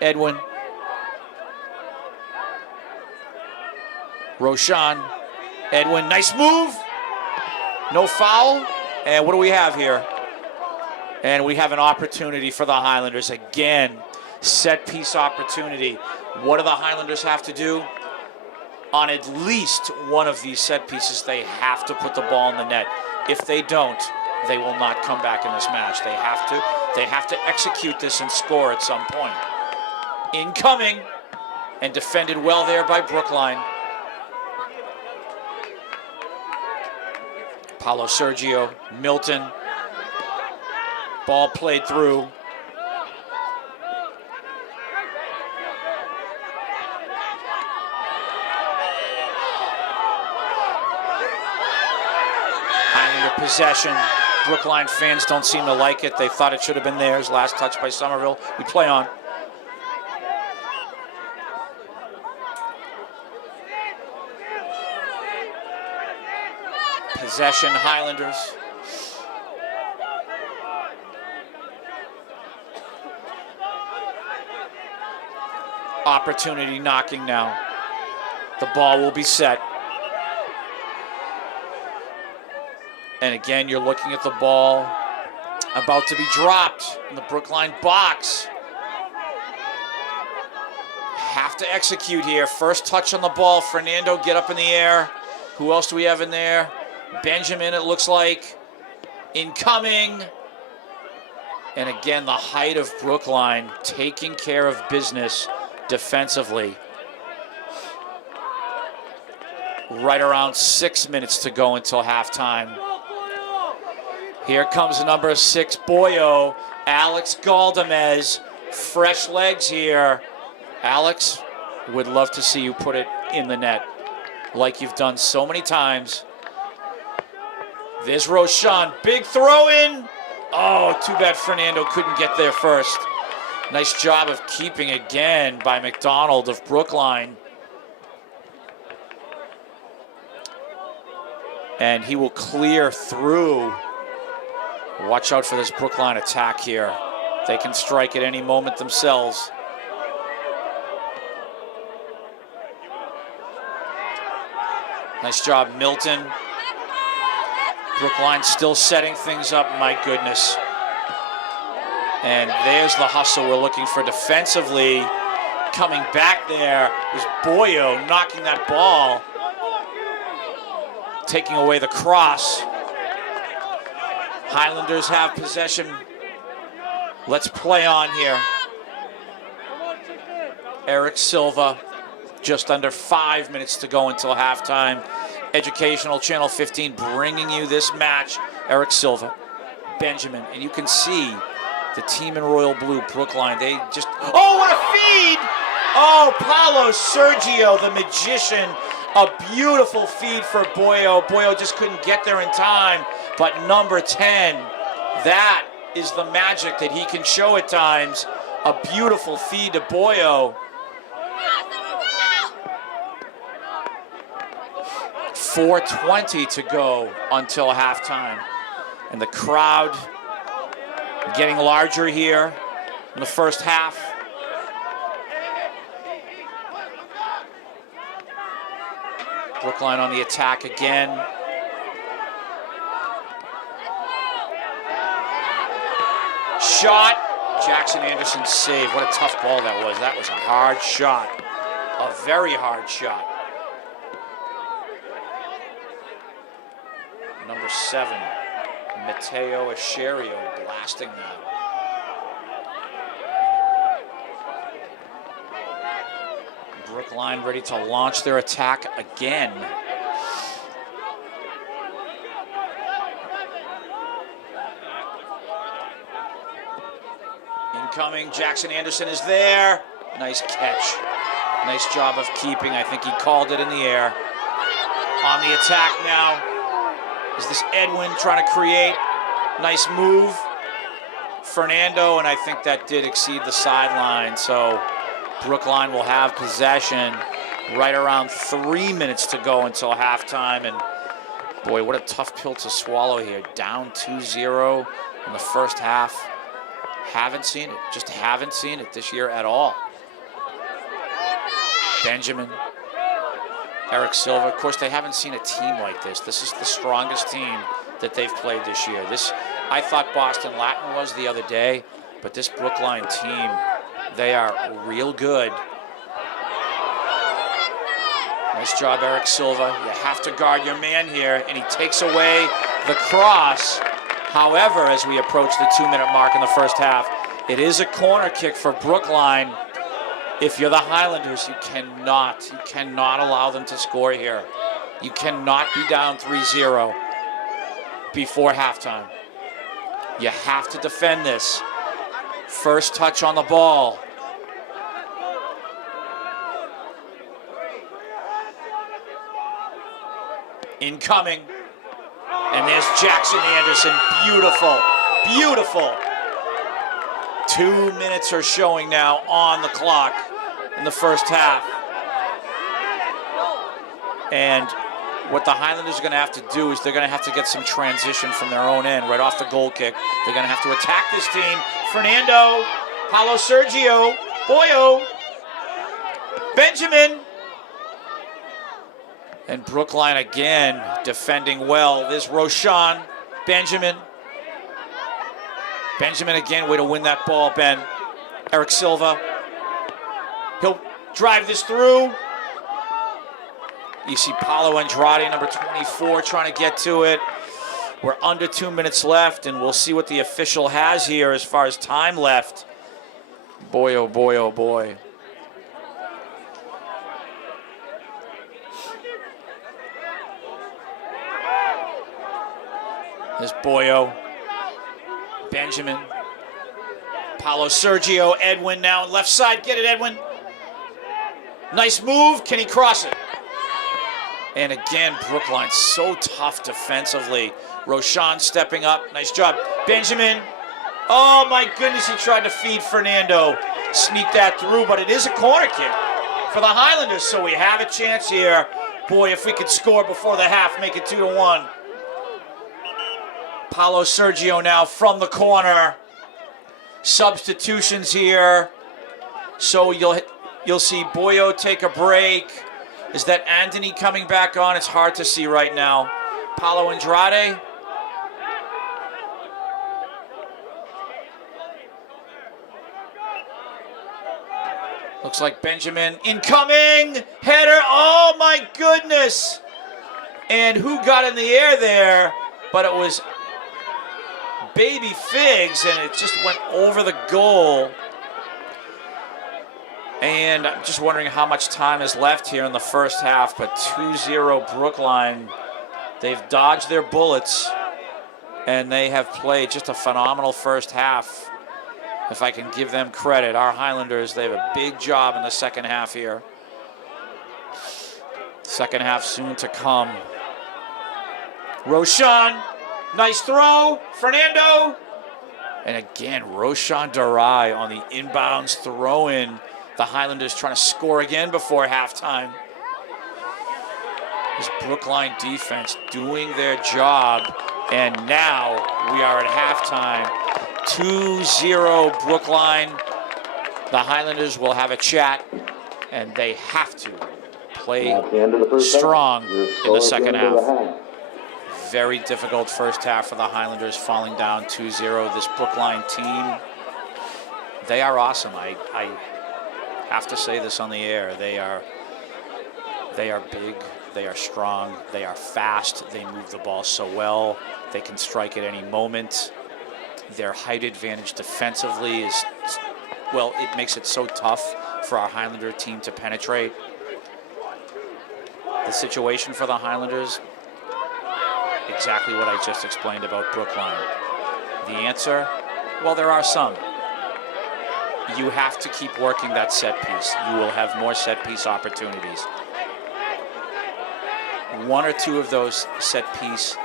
Edwin. Roshan. Edwin, nice move. No foul. And what do we have here? And we have an opportunity for the Highlanders. Again, set piece opportunity. What do the Highlanders have to do? On at least one of these set pieces, they have to put the ball in the net. If they don't, they will not come back in this match. They have to execute this and score at some point. Incoming, and defended well there by Brookline. Paolo Sergio, Milton. Ball played through. Possession. Brookline fans don't seem to like it. They thought it should have been theirs. Last touch by Somerville. We play on. Possession, Highlanders. Opportunity knocking now. The ball will be set. And again, you're looking at the ball about to be dropped in the Brookline box. Have to execute here. First touch on the ball. Fernando, get up in the air. Who else do we have in there? Benjamin, it looks like. Incoming. And again, the height of Brookline taking care of business defensively. Right around 6 minutes to go until halftime. Here comes number 6, Boyo, Alex Galdamez. Fresh legs here. Alex, would love to see you put it in the net like you've done so many times. There's Roshan, big throw in. Oh, too bad Fernando couldn't get there first. Nice job of keeping again by McDonald of Brookline. And he will clear through. Watch out for this Brookline attack here. They can strike at any moment themselves. Nice job, Milton. Brookline still setting things up, my goodness. And there's the hustle we're looking for defensively. Coming back there is Boyo knocking that ball, taking away the cross. Highlanders have possession. Let's play on here. Eric Silva, just under 5 minutes to go until halftime. Educational Channel 15 bringing you this match. Eric Silva, Benjamin, and you can see the team in royal blue, Brookline, they just, oh, what a feed! Oh, Paulo Sergio, the magician, a beautiful feed for Boyo. Boyo just couldn't get there in time, but number 10, that is the magic that he can show at times. A beautiful feed to Boyo. 4:20 to go until halftime. And the crowd getting larger here in the first half. Brookline on the attack again. Shot. Jackson Anderson save. What a tough ball that was. That was a hard shot. A very hard shot. Number 7, Mateo Echerio blasting that. Brookline ready to launch their attack again. Incoming, Jackson Anderson is there. Nice catch. Nice job of keeping. I think he called it in the air. On the attack now is this Edwin trying to create. Nice move. Fernando, and I think that did exceed the sideline. So Brookline will have possession right around 3 minutes to go until halftime. And boy, what a tough pill to swallow here. Down 2-0 in the first half. Haven't seen it. Just haven't seen it this year at all. Benjamin, Eric Silva. Of course, they haven't seen a team like this. This is the strongest team that they've played this year. This, I thought Boston Latin was the other day, but this Brookline team, they are real good. Nice job, Eric Silva. You have to guard your man here, and he takes away the cross. However, as we approach the 2-minute mark in the first half, it is a corner kick for Brookline. If you're the Highlanders, you cannot allow them to score here. You cannot be down 3-0 before halftime. You have to defend this. First touch on the ball. Incoming. And there's Jackson Anderson. Beautiful, beautiful. 2 minutes are showing now on the clock in the first half. And what the Highlanders are going to have to do is they're going to have to get some transition from their own end right off the goal kick. They're going to have to attack this team. Fernando, Paulo Sergio, Boyo, Benjamin. And Brookline again defending well. There's Roshan, Benjamin. Benjamin again, way to win that ball, Ben. Eric Silva. He'll drive this through. You see Paulo Andrade, number 24, trying to get to it. We're under 2 minutes left, and we'll see what the official has here as far as time left. Boy, oh boy, oh boy. There's Boyo, Benjamin, Paulo Sergio, Edwin now left side. Get it, Edwin. Nice move. Can he cross it? And again, Brookline so tough defensively. Roshan stepping up. Nice job. Benjamin. Oh my goodness, he tried to feed Fernando. Sneak that through, but it is a corner kick for the Highlanders, so we have a chance here. Boy, if we could score before the half, make it 2-1. Paulo Sergio now from the corner. Substitutions here. So you'll see Boyo take a break. Is that Anthony coming back on? It's hard to see right now. Paulo Andrade. Looks like Benjamin incoming. Header. Oh my goodness. And who got in the air there? But it was Baby Figs, and it just went over the goal. And I'm just wondering how much time is left here in the first half, but 2-0 Brookline. They've dodged their bullets, and they have played just a phenomenal first half. If I can give them credit, our Highlanders, they have a big job in the second half here. Second half soon to come. Roshan, nice throw, Fernando. And again, Roshan Darai on the inbounds throw-in. The Highlanders trying to score again before halftime. This Brookline defense doing their job. And now we are at halftime. 2-0 Brookline. The Highlanders will have a chat, and they have to play strong in the second half. Very difficult first half for the Highlanders, falling down 2-0. This Brookline team, they are awesome. I have to say this on the air. They are big, they are strong, they are fast, they move the ball so well, they can strike at any moment. Their height advantage defensively is, well, it makes it so tough for our Highlander team to penetrate. The situation for the Highlanders, exactly what I just explained about Brookline. The answer, well, there are some. You have to keep working that set piece. You will have more set piece opportunities. One or two of those set piece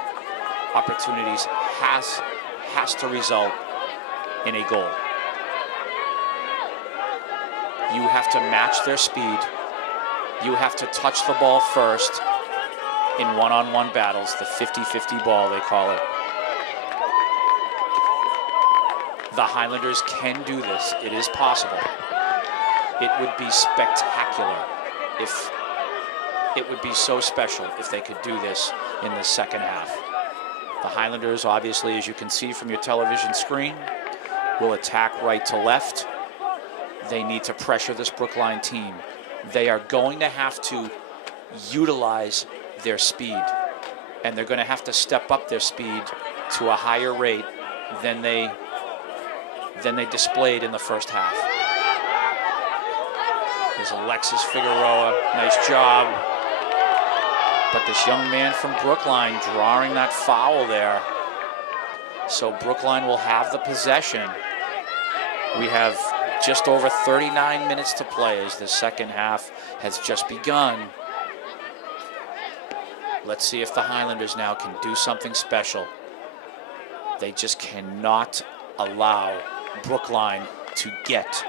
opportunities has to result in a goal. You have to match their speed. You have to touch the ball first in one-on-one battles, the 50-50 ball they call it. The Highlanders can do this. It is possible. It would be spectacular if it would be so special if they could do this in the second half. The Highlanders, obviously, as you can see from your television screen, will attack right to left. They need to pressure this Brookline team. They are going to have to utilize their speed, and they're going to have to step up their speed to a higher rate than they displayed in the first half. There's Alexis Figueroa, nice job. But this young man from Brookline drawing that foul there. So Brookline will have the possession. We have just over 39 minutes to play as the second half has just begun. Let's see if the Highlanders now can do something special. They just cannot allow Brookline to get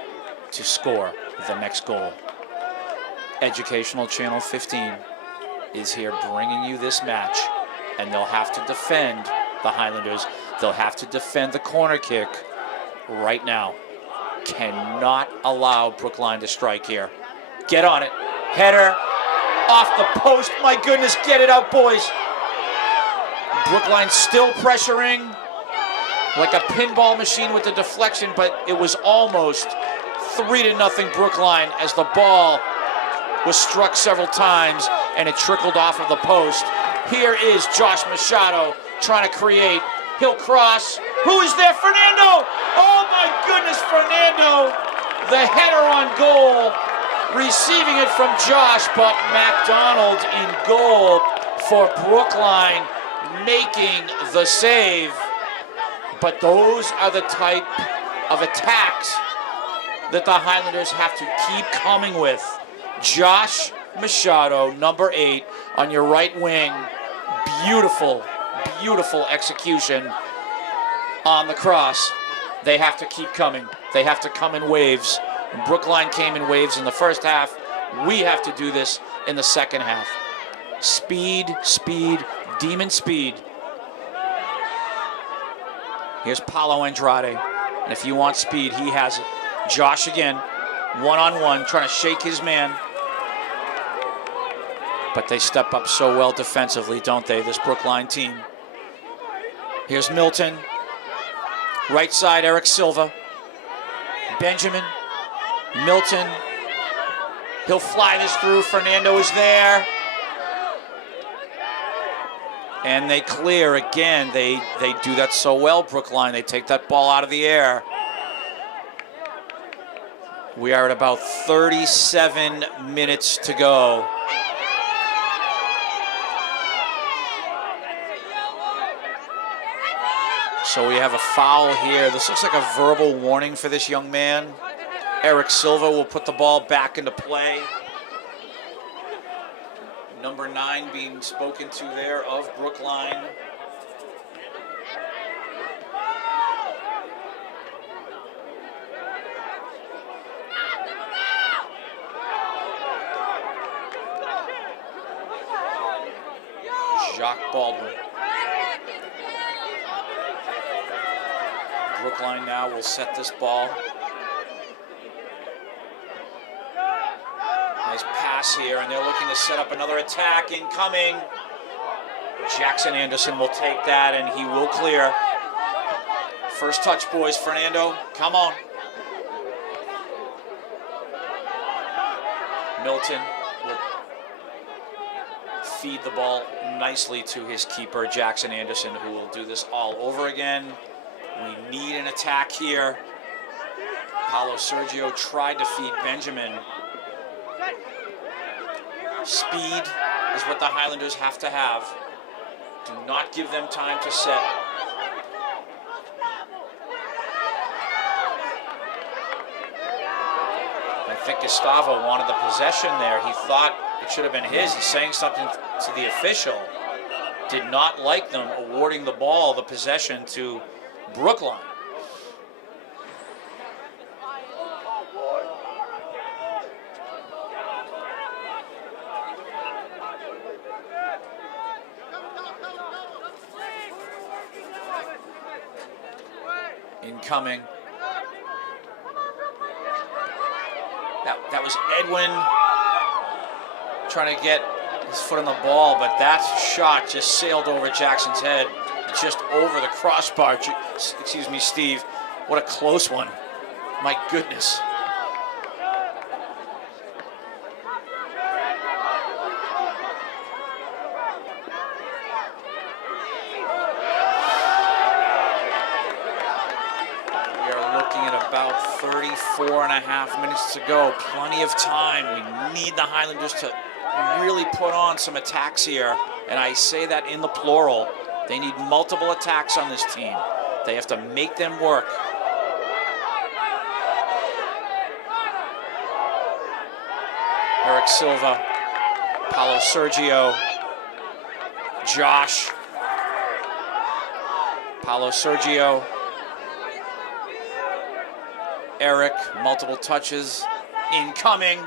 to score the next goal. Educational Channel 15 is here bringing you this match, and they'll have to defend the Highlanders. They'll have to defend the corner kick right now. Cannot allow Brookline to strike here. Get on it. Header off the post. My goodness, get it out, boys. Brookline still pressuring like a pinball machine with the deflection, but it was almost 3-0 Brookline as the ball was struck several times and it trickled off of the post. Here is Josh Machado trying to create. He'll cross. Who is there? Fernando! Oh my goodness, Fernando! The header on goal. Receiving it from Josh, but MacDonald in goal for Brookline, making the save. But those are the type of attacks that the Highlanders have to keep coming with. Josh Machado, number 8, on your right wing. Beautiful, beautiful execution on the cross. They have to keep coming. They have to come in waves. Brookline came in waves in the first half. We have to do this in the second half. Speed, speed, demon speed. Here's Paulo Andrade. And if you want speed, he has it. Josh again, one-on-one, trying to shake his man. But they step up so well defensively, don't they, this Brookline team. Here's Milton. Right side, Eric Silva. Benjamin. Milton. He'll fly this through. Fernando is there. And they clear again. They do that so well, Brookline. They take that ball out of the air. We are at about 37 minutes to go. So we have a foul here. This looks like a verbal warning for this young man. Eric Silva will put the ball back into play. Number 9 being spoken to there of Brookline. Jacques Baldwin. Brookline now will set this ball. Nice pass here, and they're looking to set up another attack incoming. Jackson Anderson will take that, and he will clear. First touch, boys. Fernando, come on. Milton will feed the ball nicely to his keeper, Jackson Anderson, who will do this all over again. We need an attack here. Paulo Sergio tried to feed Benjamin. Speed is what the Highlanders have to have. Do not give them time to set. I think Gustavo wanted the possession there. He thought it should have been his. He's saying something to the official. Did not like them awarding the ball, the possession, to Brookline. Incoming. That was Edwin trying to get his foot on the ball, but that shot just sailed over Jackson's head, just over the crossbar. Excuse me, Steve. What a close one. My goodness. We are looking at about 34.5 minutes to go. Plenty of time. We need the Highlanders to really put on some attacks here, and I say that in the plural. They need multiple attacks on this team. They have to make them work. Eric Silva, Paulo Sergio, Josh, Paulo Sergio, Eric, multiple touches, incoming.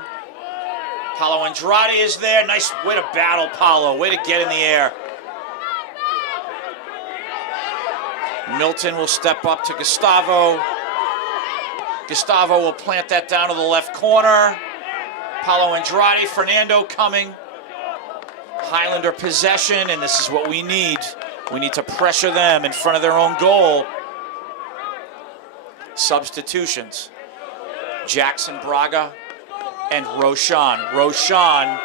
Paulo Andrade is there. Nice way to battle, Paulo. Way to get in the air. Milton will step up to Gustavo. Gustavo will plant that down to the left corner. Paulo Andrade, Fernando coming. Highlander possession, and this is what we need. We need to pressure them in front of their own goal. Substitutions. Jackson Braga and Roshan. Roshan,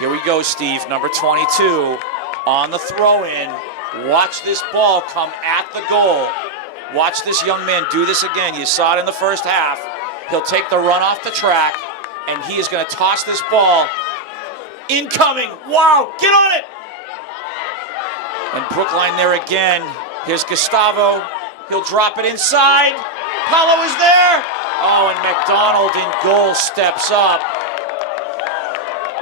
here we go, Steve, number 22 on the throw-in. Watch this ball come at the goal. Watch this young man do this again. You saw it in the first half. He'll take the run off the track, and he is going to toss this ball. Incoming. Wow, get on it. And Brookline there again. Here's Gustavo. He'll drop it inside. Paulo is there. Oh, and McDonald in goal steps up.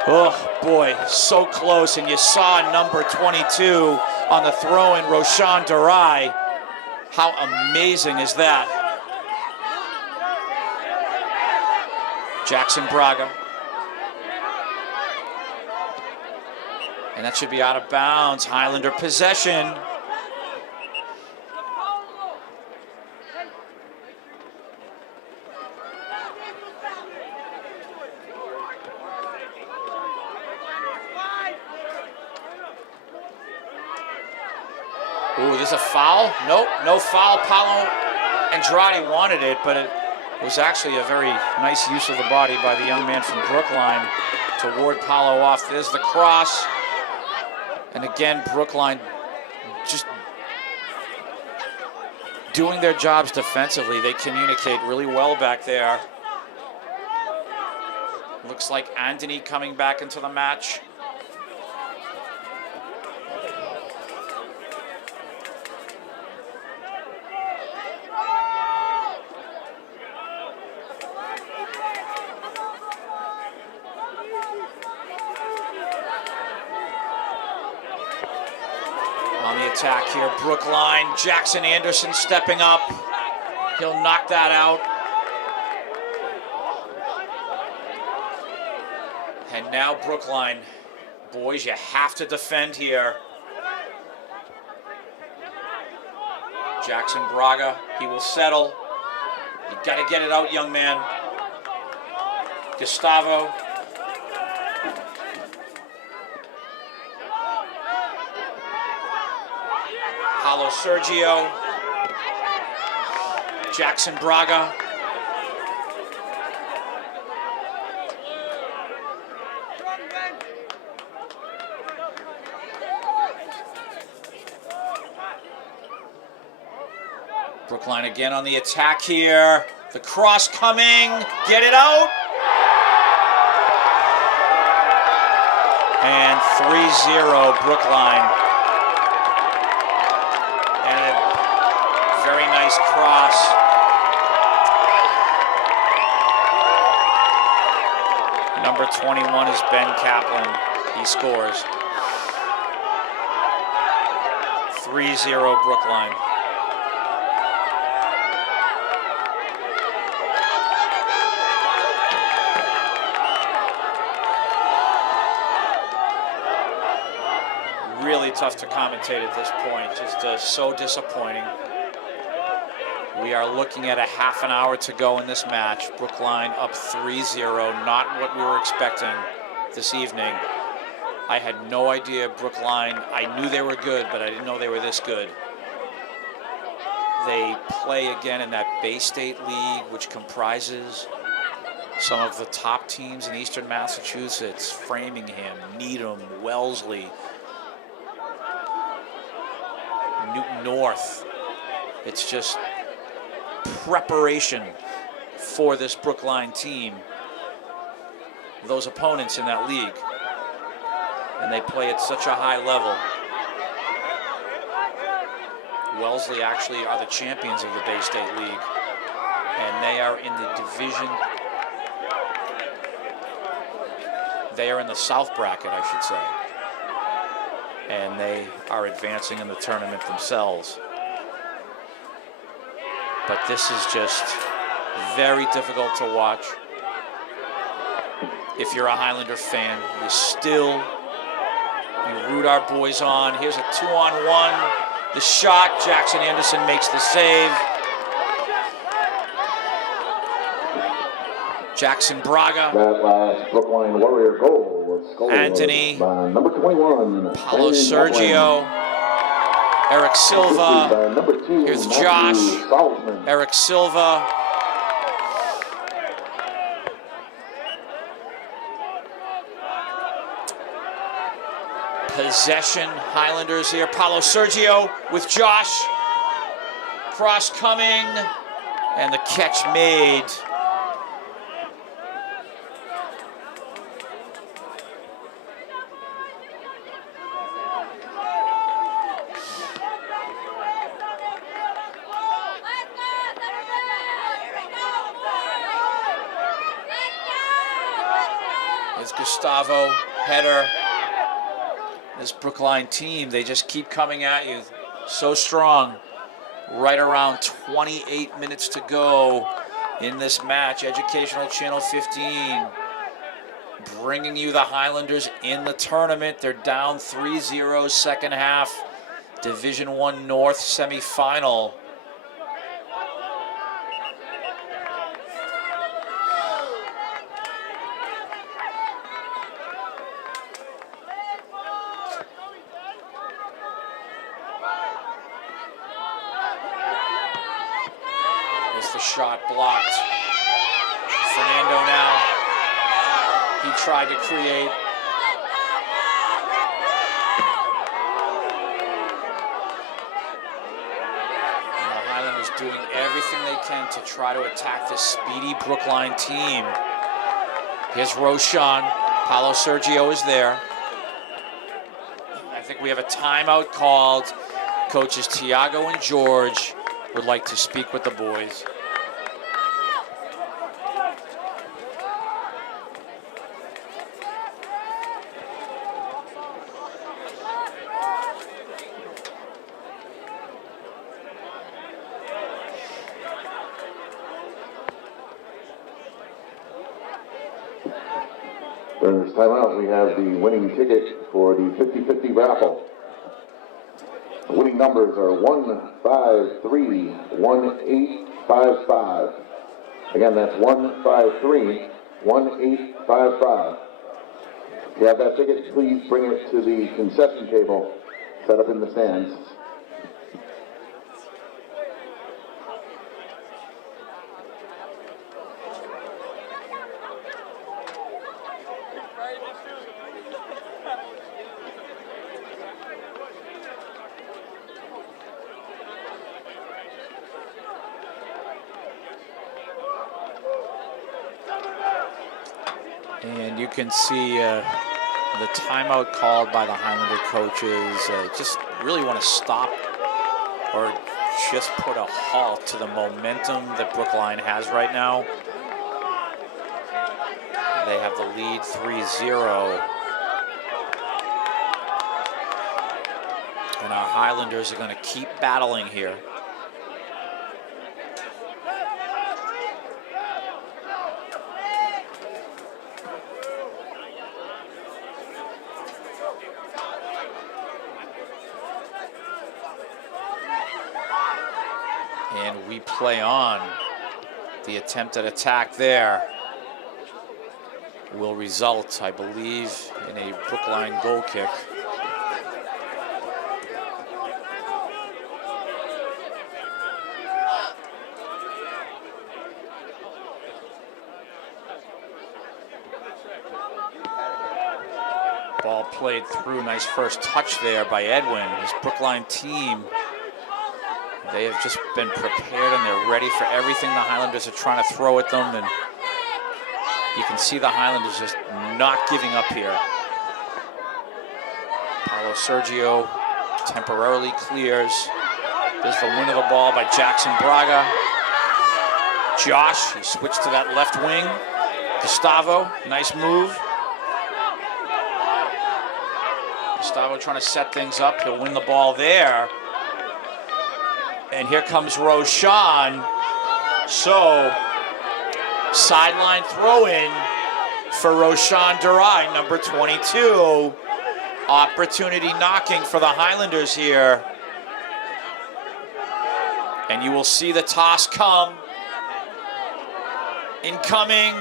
Oh, boy, so close. And you saw number 22 on the throw-in, Roshan Durai. How amazing is that? Jackson Braga. And that should be out of bounds. Highlander possession. Ooh, there's a foul? Nope, no foul. Paulo Andrade wanted it, but it was actually a very nice use of the body by the young man from Brookline to ward Paulo off. There's the cross. And again, Brookline just doing their jobs defensively. They communicate really well back there. Looks like Anthony coming back into the match. On the attack here, Brookline. Jackson Anderson stepping up. He'll knock that out. And now Brookline. Boys, you have to defend here. Jackson Braga, he will settle. You gotta get it out, young man. Gustavo. Paulo Sergio, Jackson Braga. Brookline again on the attack here. The cross coming, get it out. And 3-0 Brookline. Very nice cross. Number 21 is Ben Kaplan. He scores. 3-0 Brookline. Really tough to commentate at this point. Just so disappointing. We are looking at a half an hour to go in this match. Brookline up 3-0, not what we were expecting this evening. I had no idea Brookline, I knew they were good, but I didn't know they were this good. They play again in that Bay State League, which comprises some of the top teams in Eastern Massachusetts: Framingham, Needham, Wellesley, Newton North. It's just preparation for this Brookline team, those opponents in that league, and they play at such a high level. Wellesley actually are the champions of the Bay State League, and they are in the division, they are in the South bracket, I should say, and they are advancing in the tournament themselves. But this is just very difficult to watch. If you're a Highlander fan, you root our boys on. Here's a 2-on-1. The shot, Jackson Anderson makes the save. Jackson Braga. That last Brookline Warrior goal was scored Anthony. by number 21. Paulo Sergio. Eric Silva. Here's Josh. Eric Silva. Possession, Highlanders here. Paulo Sergio with Josh. Cross coming, and the catch made. It's Gustavo, header. This Brookline team, they just keep coming at you. So strong. Right around 28 minutes to go in this match. Educational Channel 15 bringing you the Highlanders in the tournament. They're down 3-0 second half. Division I North semifinal. The shot blocked. Fernando now. He tried to create. And the Highlanders doing everything they can to try to attack this speedy Brookline team. Here's Roshan. Paulo Sergio is there. I think we have a timeout called. Coaches Tiago and George would like to speak with the boys. During this timeout, we have the winning ticket for the 50-50 raffle. The winning numbers are 153, 1855. Again, that's 153, 1855. If you have that ticket, please bring it to the concession table set up in the stands. And you can see the timeout called by the Highlander coaches. Just really want to stop or just put a halt to the momentum that Brookline has right now. They have the lead 3-0. And our Highlanders are going to keep battling here. And we play on. The attempt at attack there will result, I believe, in a Brookline goal kick. Ball played through, nice first touch there by Edwin. This Brookline team, they have just been prepared and they're ready for everything the Highlanders are trying to throw at them. And you can see the Highlanders just not giving up here. Paulo Sergio temporarily clears. There's the win of the ball by Jackson Braga. Josh, he switched to that left wing. Gustavo, nice move. Gustavo trying to set things up. He'll win the ball there. And here comes Roshan. So, sideline throw-in for Roshan Durai, number 22. Opportunity knocking for the Highlanders here. And you will see the toss come. Incoming.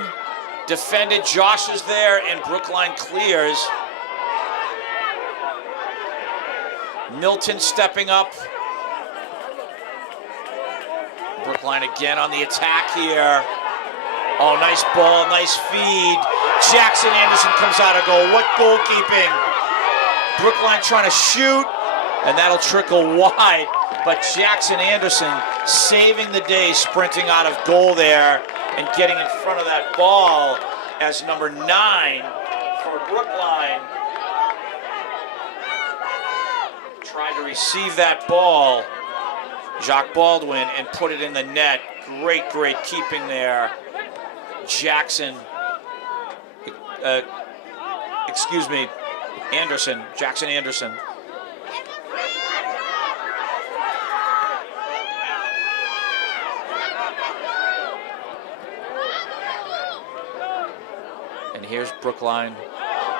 Defended. Josh is there, and Brookline clears. Milton stepping up. Brookline again on the attack here. Oh, nice ball, nice feed. Jackson Anderson comes out of goal. What goalkeeping. Brookline trying to shoot, and that'll trickle wide. But Jackson Anderson saving the day, sprinting out of goal there and getting in front of that ball as number 9 for Brookline. Trying to receive that ball, Jacques Baldwin, and put it in the net. Great keeping there. Jackson Anderson. And here's Brookline.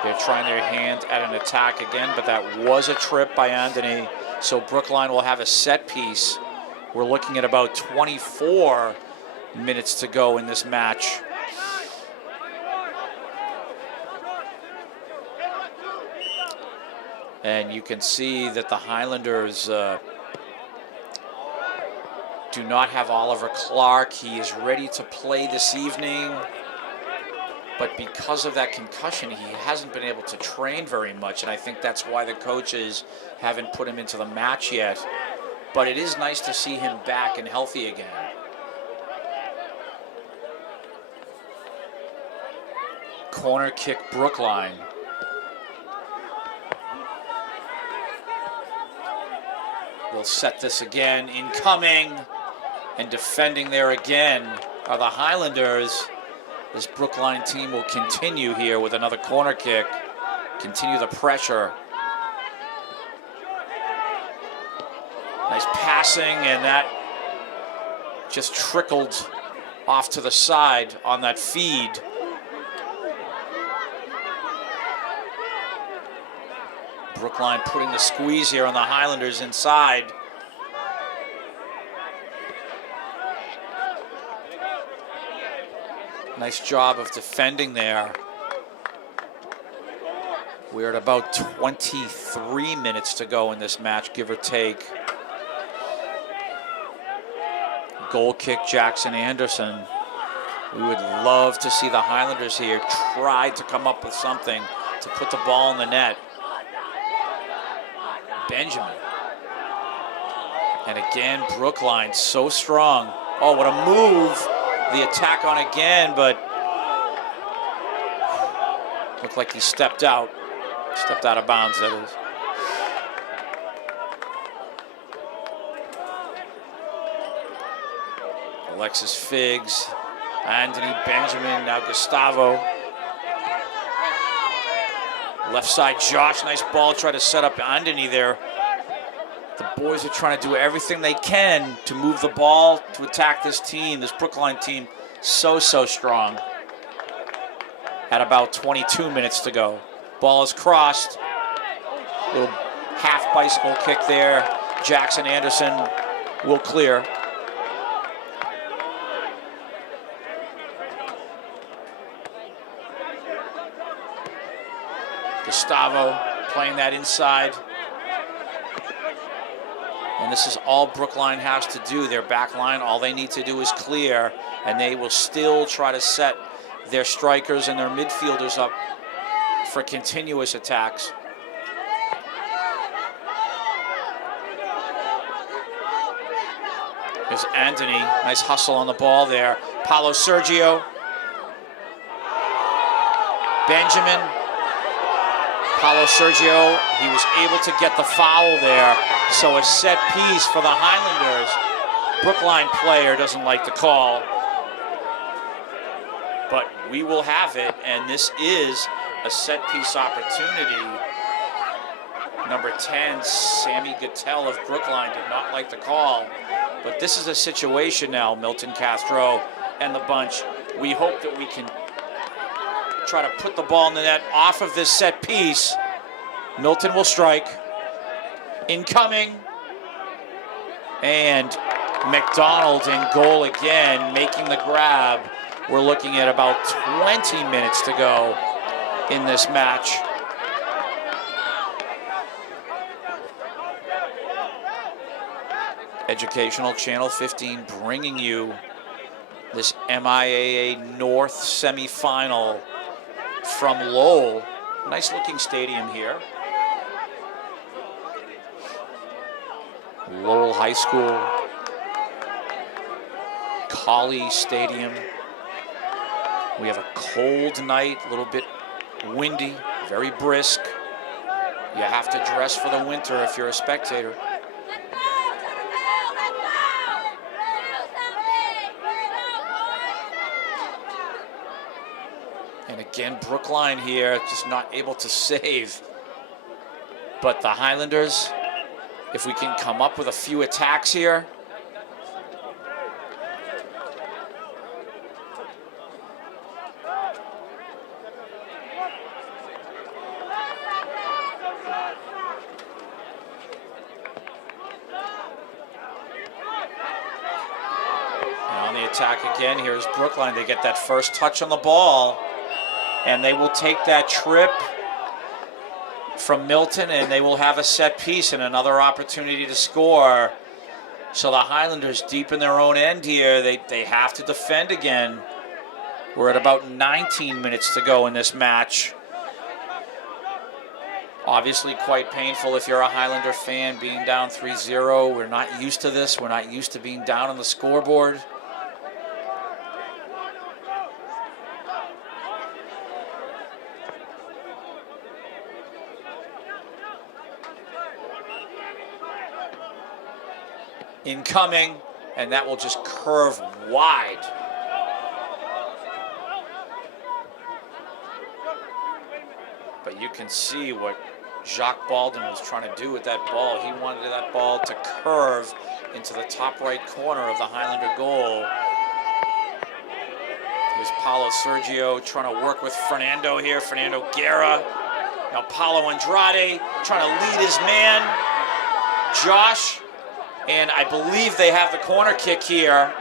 They're trying their hand at an attack again, but that was a trip by Anthony. So Brookline will have a set piece. We're looking at about 24 minutes to go in this match. And you can see that the Highlanders do not have Oliver Clark. He is ready to play this evening. But because of that concussion, he hasn't been able to train very much, and I think that's why the coaches haven't put him into the match yet. But it is nice to see him back and healthy again. Corner kick, Brookline. We'll set this again, incoming, and defending there again are the Highlanders. This Brookline team will continue here with another corner kick, continue the pressure. Nice passing, and that just trickled off to the side on that feed. Brookline putting the squeeze here on the Highlanders inside. Nice job of defending there. We're at about 23 minutes to go in this match, give or take. Goal kick, Jackson Anderson. We would love to see the Highlanders here try to come up with something to put the ball in the net. Benjamin. And again, Brookline so strong. Oh, what a move. The attack on again, but looked like he stepped out of bounds, that is. Alexis Figs, Anthony Benjamin, now Gustavo. Left side, Josh, nice ball, try to set up Anthony there. The boys are trying to do everything they can to move the ball, to attack this team, this Brookline team, so strong. At about 22 minutes to go. Ball is crossed. Little half bicycle kick there. Jackson Anderson will clear. Gustavo playing that inside. And this is all Brookline has to do. Their back line, all they need to do is clear, and they will still try to set their strikers and their midfielders up for continuous attacks. Here's Anthony, nice hustle on the ball there. Paulo Sergio. Benjamin. Paulo Sergio, he was able to get the foul there. So a set piece for the Highlanders. Brookline player doesn't like the call. But we will have it, and this is a set piece opportunity. Number 10, Sammy Gattel of Brookline did not like the call. But this is a situation now, Milton Castro and the bunch. We hope that we can try to put the ball in the net off of this set piece. Milton will strike. Incoming. And McDonald in goal again, making the grab. We're looking at about 20 minutes to go in this match. Educational Channel 15 bringing you this MIAA North semifinal from Lowell. Nice looking stadium here. Lowell High School, Colley Stadium. We have a cold night, a little bit windy, very brisk. You have to dress for the winter if you're a spectator. And again, Brookline here, just not able to save. But the Highlanders, if we can come up with a few attacks here. And on the attack again, here's Brookline. They get that first touch on the ball, and they will take that trip from Milton, and they will have a set piece and another opportunity to score. So the Highlanders deep in their own end here. They have to defend again. We're at about 19 minutes to go in this match. Obviously quite painful if you're a Highlander fan, being down 3-0. We're not used to this. We're not used to being down on the scoreboard. Incoming, and that will just curve wide. But you can see what Jacques Baldwin was trying to do with that ball. He wanted that ball to curve into the top right corner of the Highlander goal. Here's Paulo Sergio trying to work with Fernando here. Fernando Guerra. Now Paulo Andrade trying to lead his man. Josh. And I believe they have the corner kick here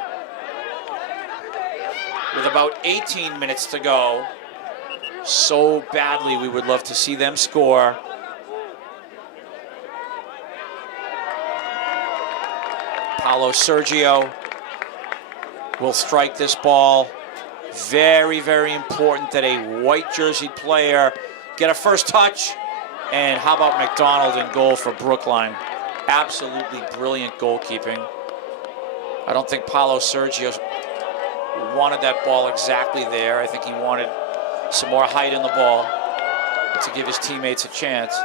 with about 18 minutes to go. So badly we would love to see them score. Paulo Sergio will strike this ball. Very, very important that a white jerseyed player get a first touch. And how about McDonald in goal for Brookline? Absolutely brilliant goalkeeping. I don't think Paulo Sergio wanted that ball exactly there. I think he wanted some more height in the ball to give his teammates a chance.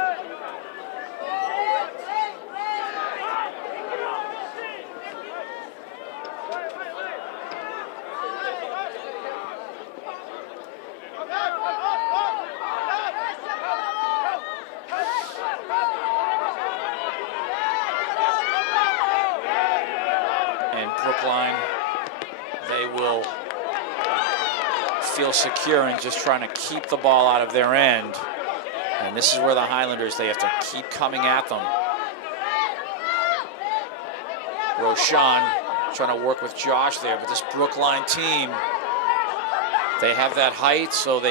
Brookline, they will feel secure in just trying to keep the ball out of their end. And this is where the Highlanders, they have to keep coming at them. Roshan trying to work with Josh there, but this Brookline team, they have that height, so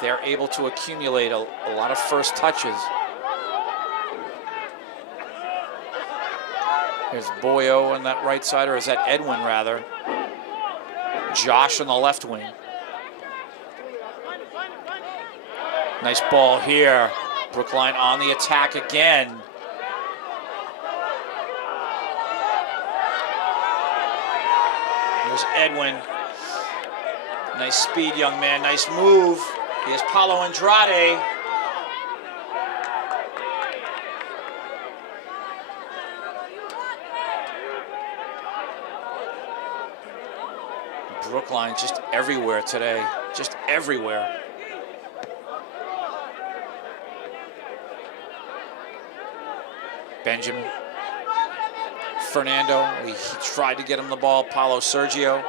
they're able to accumulate a lot of first touches. There's Boyo on that right side, or is that Edwin rather? Josh on the left wing. Nice ball here. Brookline on the attack again. There's Edwin. Nice speed, young man. Nice move. Here's Paulo Andrade. Brookline just everywhere today, just everywhere. Benjamin. Fernando, he tried to get him the ball. Paulo Sergio.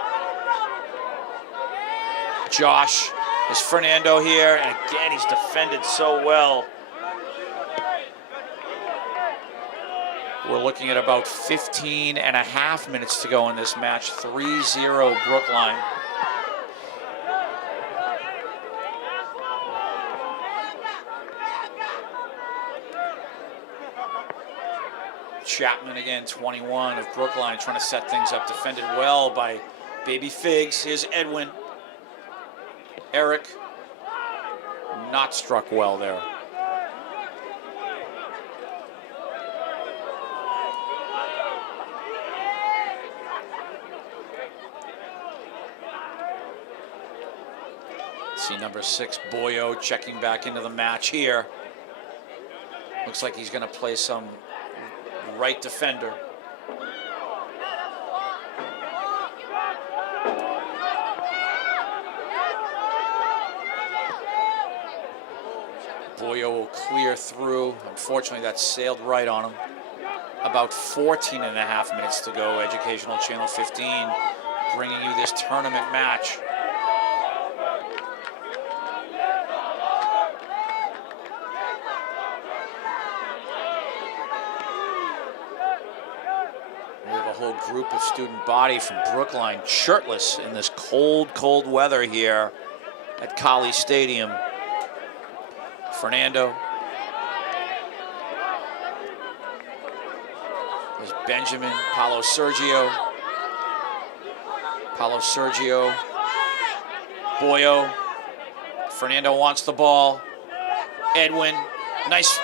Josh. There's Fernando here, and again, he's defended so well. We're looking at about 15 and a half minutes to go in this match. 3-0 Brookline. Chapman again, 21 of Brookline, trying to set things up. Defended well by Baby Figs. Here's Edwin. Eric, not struck well there. See number 6, Boyo, checking back into the match here. Looks like he's going to play some right defender. Boyo will clear through. Unfortunately, that sailed right on him. About 14 and a half minutes to go. Educational Channel 15 bringing you this tournament match. We have a whole group of student body from Brookline shirtless in this cold, cold weather here at Colley Stadium. Fernando. There's Benjamin, Paulo Sergio. Paulo Sergio. Boyo. Fernando wants the ball. Edwin. Nice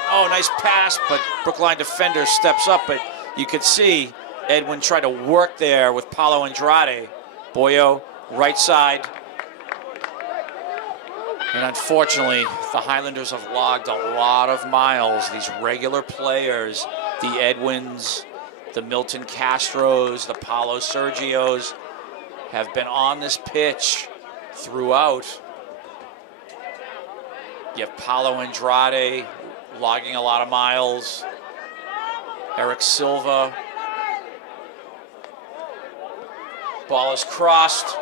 pass, but Brookline defender steps up, but you could see Edwin tried to work there with Paulo Andrade. Boyo, right side. And unfortunately, the Highlanders have logged a lot of miles. These regular players, the Edwins, the Milton Castros, the Paulo Sergios, have been on this pitch throughout. You have Paulo Andrade logging a lot of miles. Eric Silva. Ball is crossed.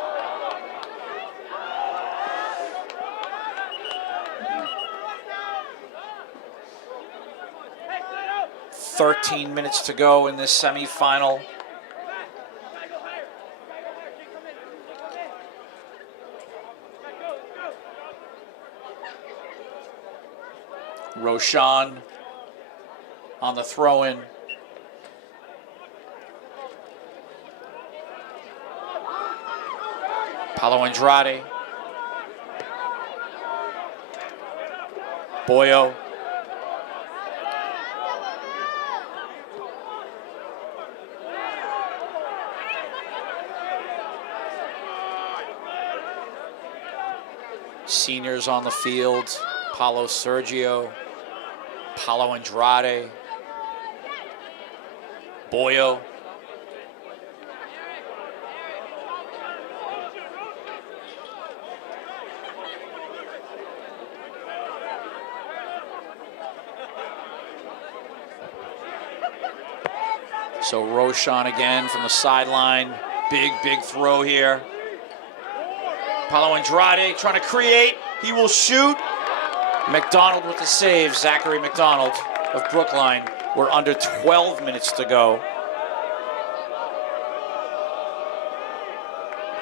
13 minutes to go in this semifinal. Roshan on the throw-in. Paulo Andrade. Boyo. Seniors on the field. Paulo Sergio. Paulo Andrade. Boyo. So Roshan again from the sideline. Big throw here. Paulo Andrade trying to create. He will shoot. McDonald with the save. Zachary McDonald of Brookline. We're under 12 minutes to go.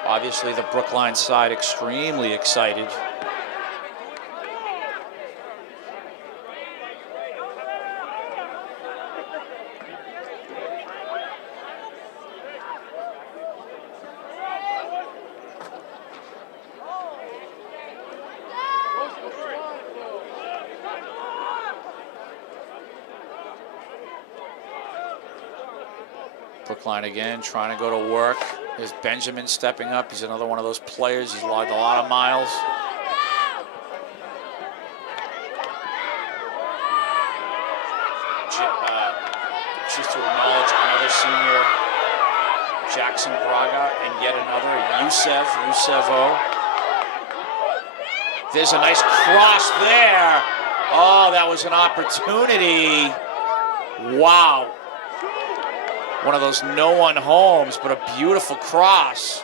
Obviously the Brookline side extremely excited. Brookline again, trying to go to work. There's Benjamin stepping up. He's another one of those players. He's logged a lot of miles. Just to acknowledge another senior, Jackson Braga, and yet another, Yusevo. There's a nice cross there. Oh, that was an opportunity. Wow. One of those no-one homes, but a beautiful cross.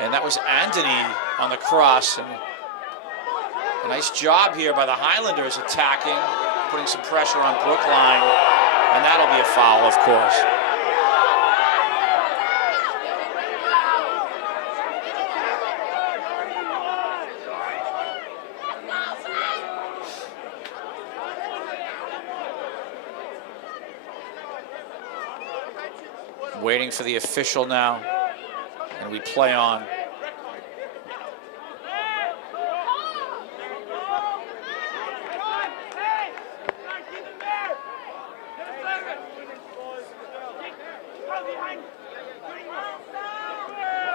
And that was Anthony on the cross. And a nice job here by the Highlanders attacking, putting some pressure on Brookline. And that'll be a foul, of course. Waiting for the official now, and we play on.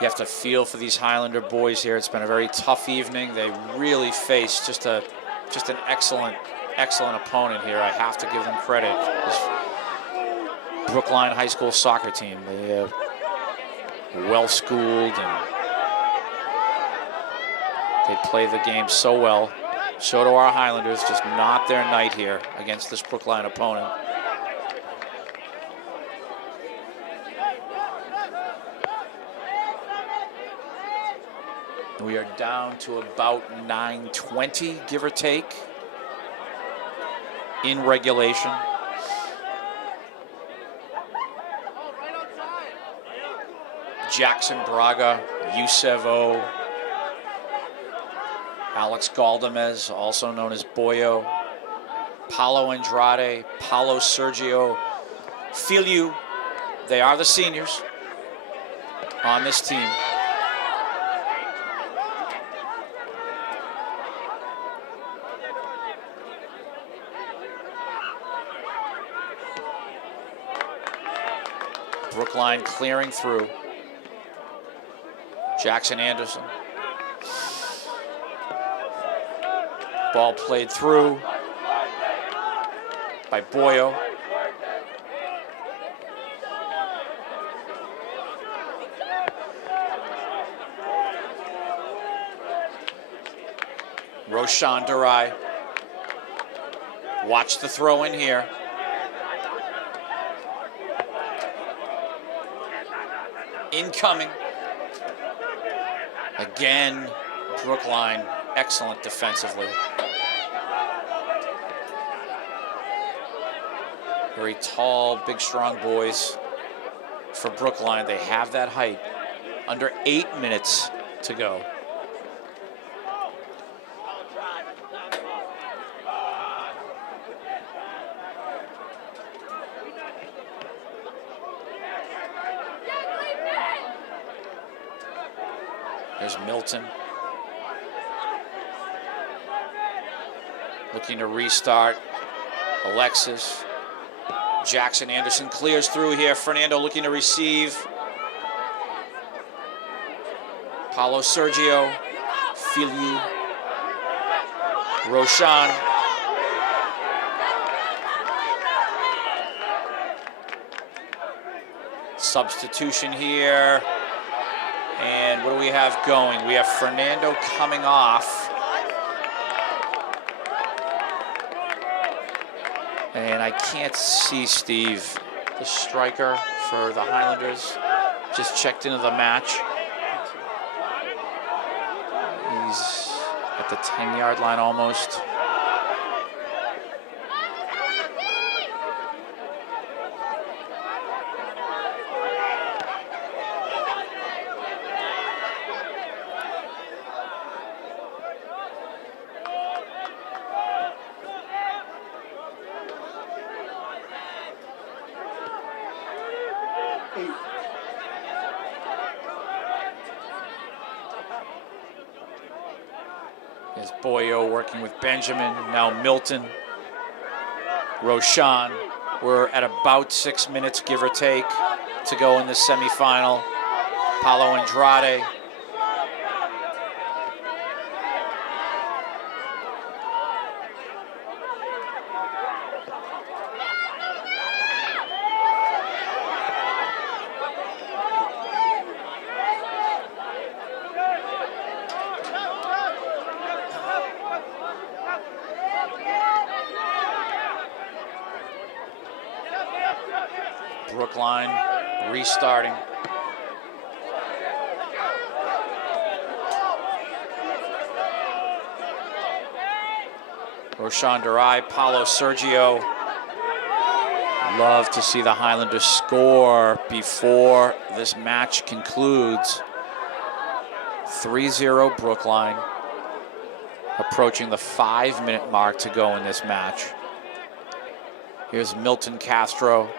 You have to feel for these Highlander boys here. It's been a very tough evening. They really faced just an excellent opponent here. I have to give them credit. This Brookline High School soccer team, they well schooled and they play the game so well. So do our Highlanders, just not their night here against this Brookline opponent. We are down to about 9:20, give or take, in regulation. Jackson Braga, Yusevo, Alex Galdamez, also known as Boyo, Paulo Andrade, Paulo Sergio, Filiu. They are the seniors on this team. Brookline clearing through. Jackson Anderson. Ball played through by Boyo. Roshan Durai. Watch the throw in here. Incoming. Again, Brookline, excellent defensively. Very tall, big, strong boys for Brookline. They have that height. Under 8 minutes to go. There's Milton. Looking to restart. Alexis. Jackson Anderson clears through here. Fernando looking to receive. Paulo Sergio. Filiu. Roshan. Substitution here. And what do we have going? We have Fernando coming off. And I can't see Steve, the striker for the Highlanders. Just checked into the match. He's at the 10-yard line almost. There's Boyo working with Benjamin, now Milton, Roshan. We're at about 6 minutes, give or take, to go in the semifinal. Paulo Andrade. Brookline restarting. Roshan Durai, Paulo Sergio. Love to see the Highlanders score before this match concludes. 3-0 Brookline. Approaching the 5-minute mark to go in this match. Here's Milton Castro.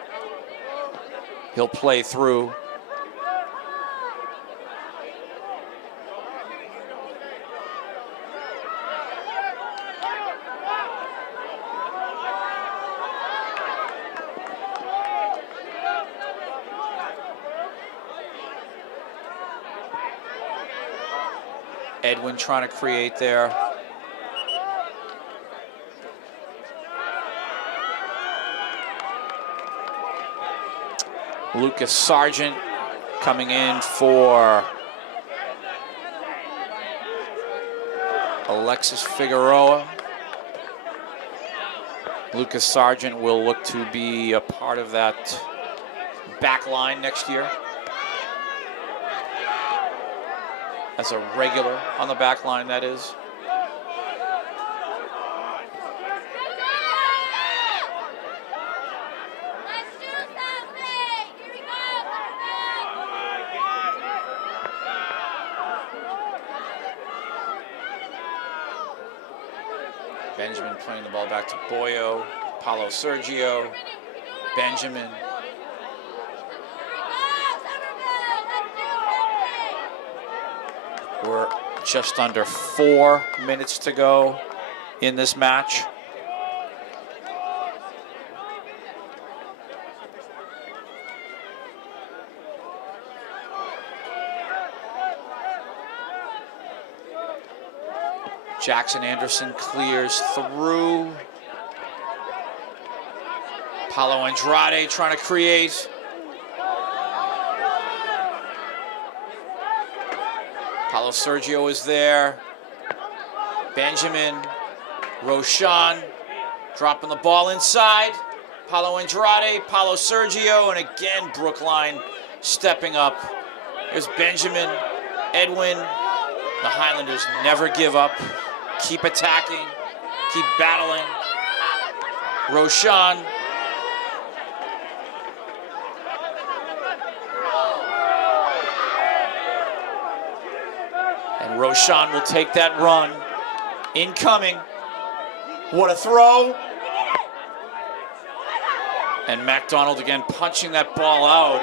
He'll play through. Edwin trying to create there. Lucas Sargent coming in for Alexis Figueroa. Lucas Sargent will look to be a part of that back line next year as a regular on the back line, that is. Benjamin playing the ball back to Boyo, Paulo Sergio, Benjamin. We're just under 4 minutes to go in this match. Jackson Anderson clears through. Paulo Andrade trying to create. Paulo Sergio is there. Benjamin, Roshan dropping the ball inside. Paulo Andrade, Paulo Sergio, and again Brookline stepping up. There's Benjamin, Edwin. The Highlanders never give up. Keep attacking, keep battling. Roshan. And Roshan will take that run. Incoming. What a throw. And MacDonald again punching that ball out.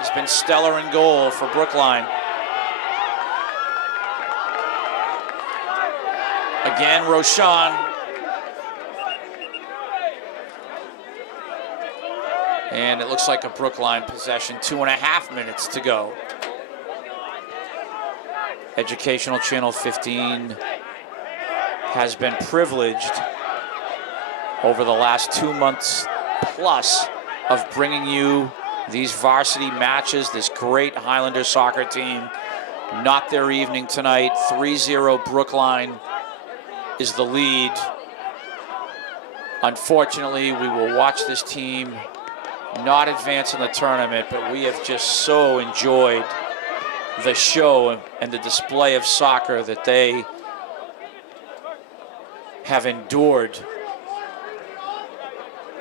He's been stellar in goal for Brookline. Again, Roshan. And it looks like a Brookline possession. 2.5 minutes to go. Educational Channel 15 has been privileged over the last 2 months plus of bringing you these varsity matches, this great Highlander soccer team. Not their evening tonight. 3-0 Brookline is the lead. Unfortunately, we will watch this team not advance in the tournament, but we have just so enjoyed the show and the display of soccer that they have endured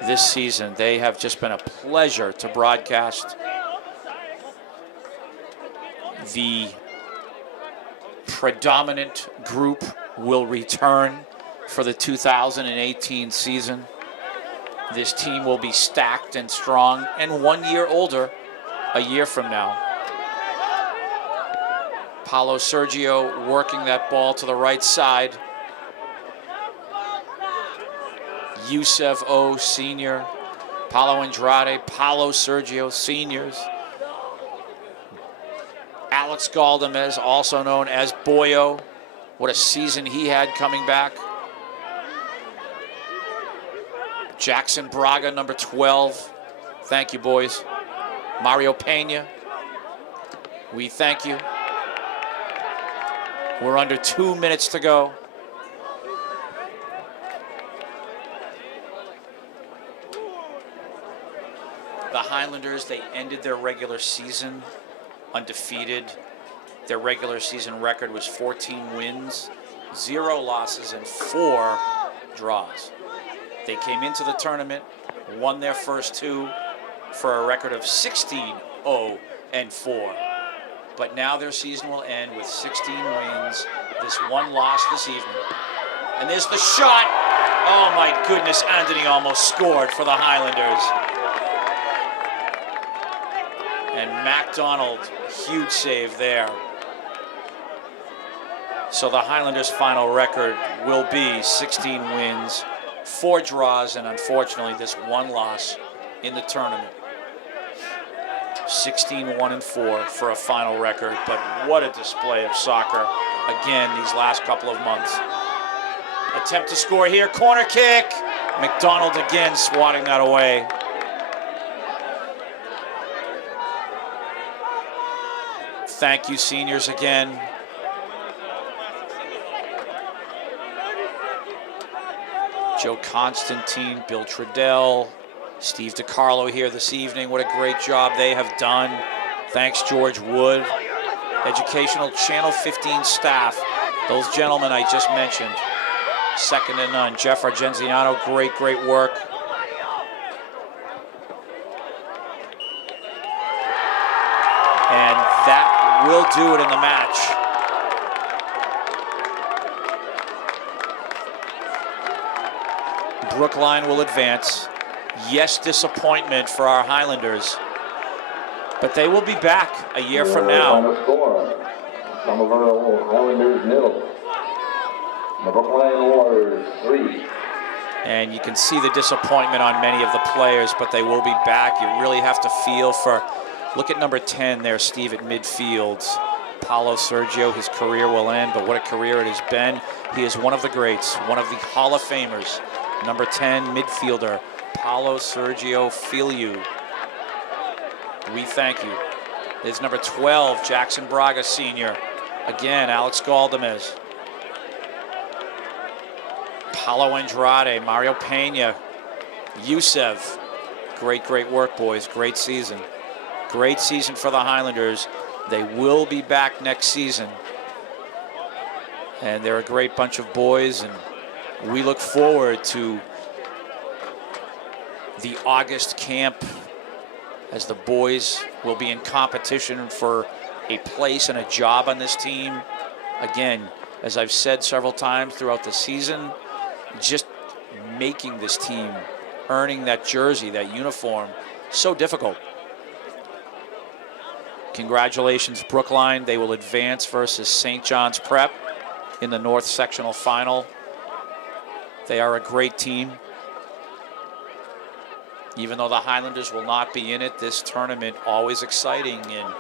this season. They have just been a pleasure to broadcast. The predominant group will return for the 2018 season. This team will be stacked and strong and 1 year older a year from now. Paulo Sergio working that ball to the right side. Youssef O, senior. Paulo Andrade, Paulo Sergio, seniors. Alex Galdamez, also known as Boyo. What a season he had coming back. Jackson Braga, number 12. Thank you, boys. Mario Pena, we thank you. We're under 2 minutes to go. The Highlanders, they ended their regular season undefeated. Their regular season record was 14 wins, 0 losses, and 4 draws. They came into the tournament, won their first 2 for a record of 16-0-4. But now their season will end with 16 wins, this 1 loss this evening. And there's the shot. Oh my goodness, Anthony almost scored for the Highlanders. And MacDonald, huge save there. So the Highlanders' final record will be 16 wins, 4 draws, and unfortunately this 1 loss in the tournament. 16-1-4 for a final record, but what a display of soccer again these last couple of months. Attempt to score here, corner kick. McDonald again swatting that away. Thank you, seniors, again. Joe Constantine, Bill Trudell, Steve DiCarlo here this evening. What a great job they have done. Thanks, George Wood. Educational Channel 15 staff. Those gentlemen I just mentioned. Second to none. Jeff Argenziano, great work. And that will do it in the match. Brookline will advance. Yes, disappointment for our Highlanders, but they will be back a year from now. Somerville Highlanders 0. The Brookline Warriors 3. And you can see the disappointment on many of the players, but they will be back. You really have to feel for, look at number 10 there, Steve, at midfield. Paulo Sergio, his career will end, but what a career it has been. He is one of the greats, one of the Hall of Famers. Number 10 midfielder, Paulo Sergio Filiu. We thank you. There's number 12, Jackson Braga Sr. Again, Alex Galdamez. Paulo Andrade, Mario Pena, Yousev. Great work, boys. Great season. Great season for the Highlanders. They will be back next season. And they're a great bunch of boys, and we look forward to the August camp as the boys will be in competition for a place and a job on this team. Again, as I've said several times throughout the season, just making this team, earning that jersey, that uniform, so difficult. Congratulations, Brookline. They will advance versus St. John's Prep in the North Sectional Final. They are a great team. Even though the Highlanders will not be in it, this tournament always exciting, and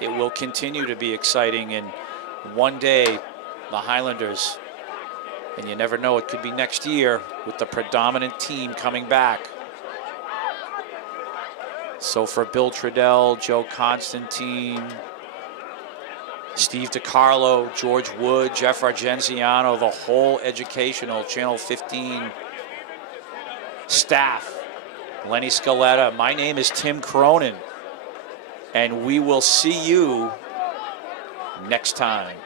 it will continue to be exciting. And one day, the Highlanders, and you never know, it could be next year with the predominant team coming back. So for Bill Trudell, Joe Constantine, Steve DiCarlo, George Wood, Jeff Argenziano, the whole educational Channel 15 staff, Lenny Scaletta, my name is Tim Cronin, and we will see you next time.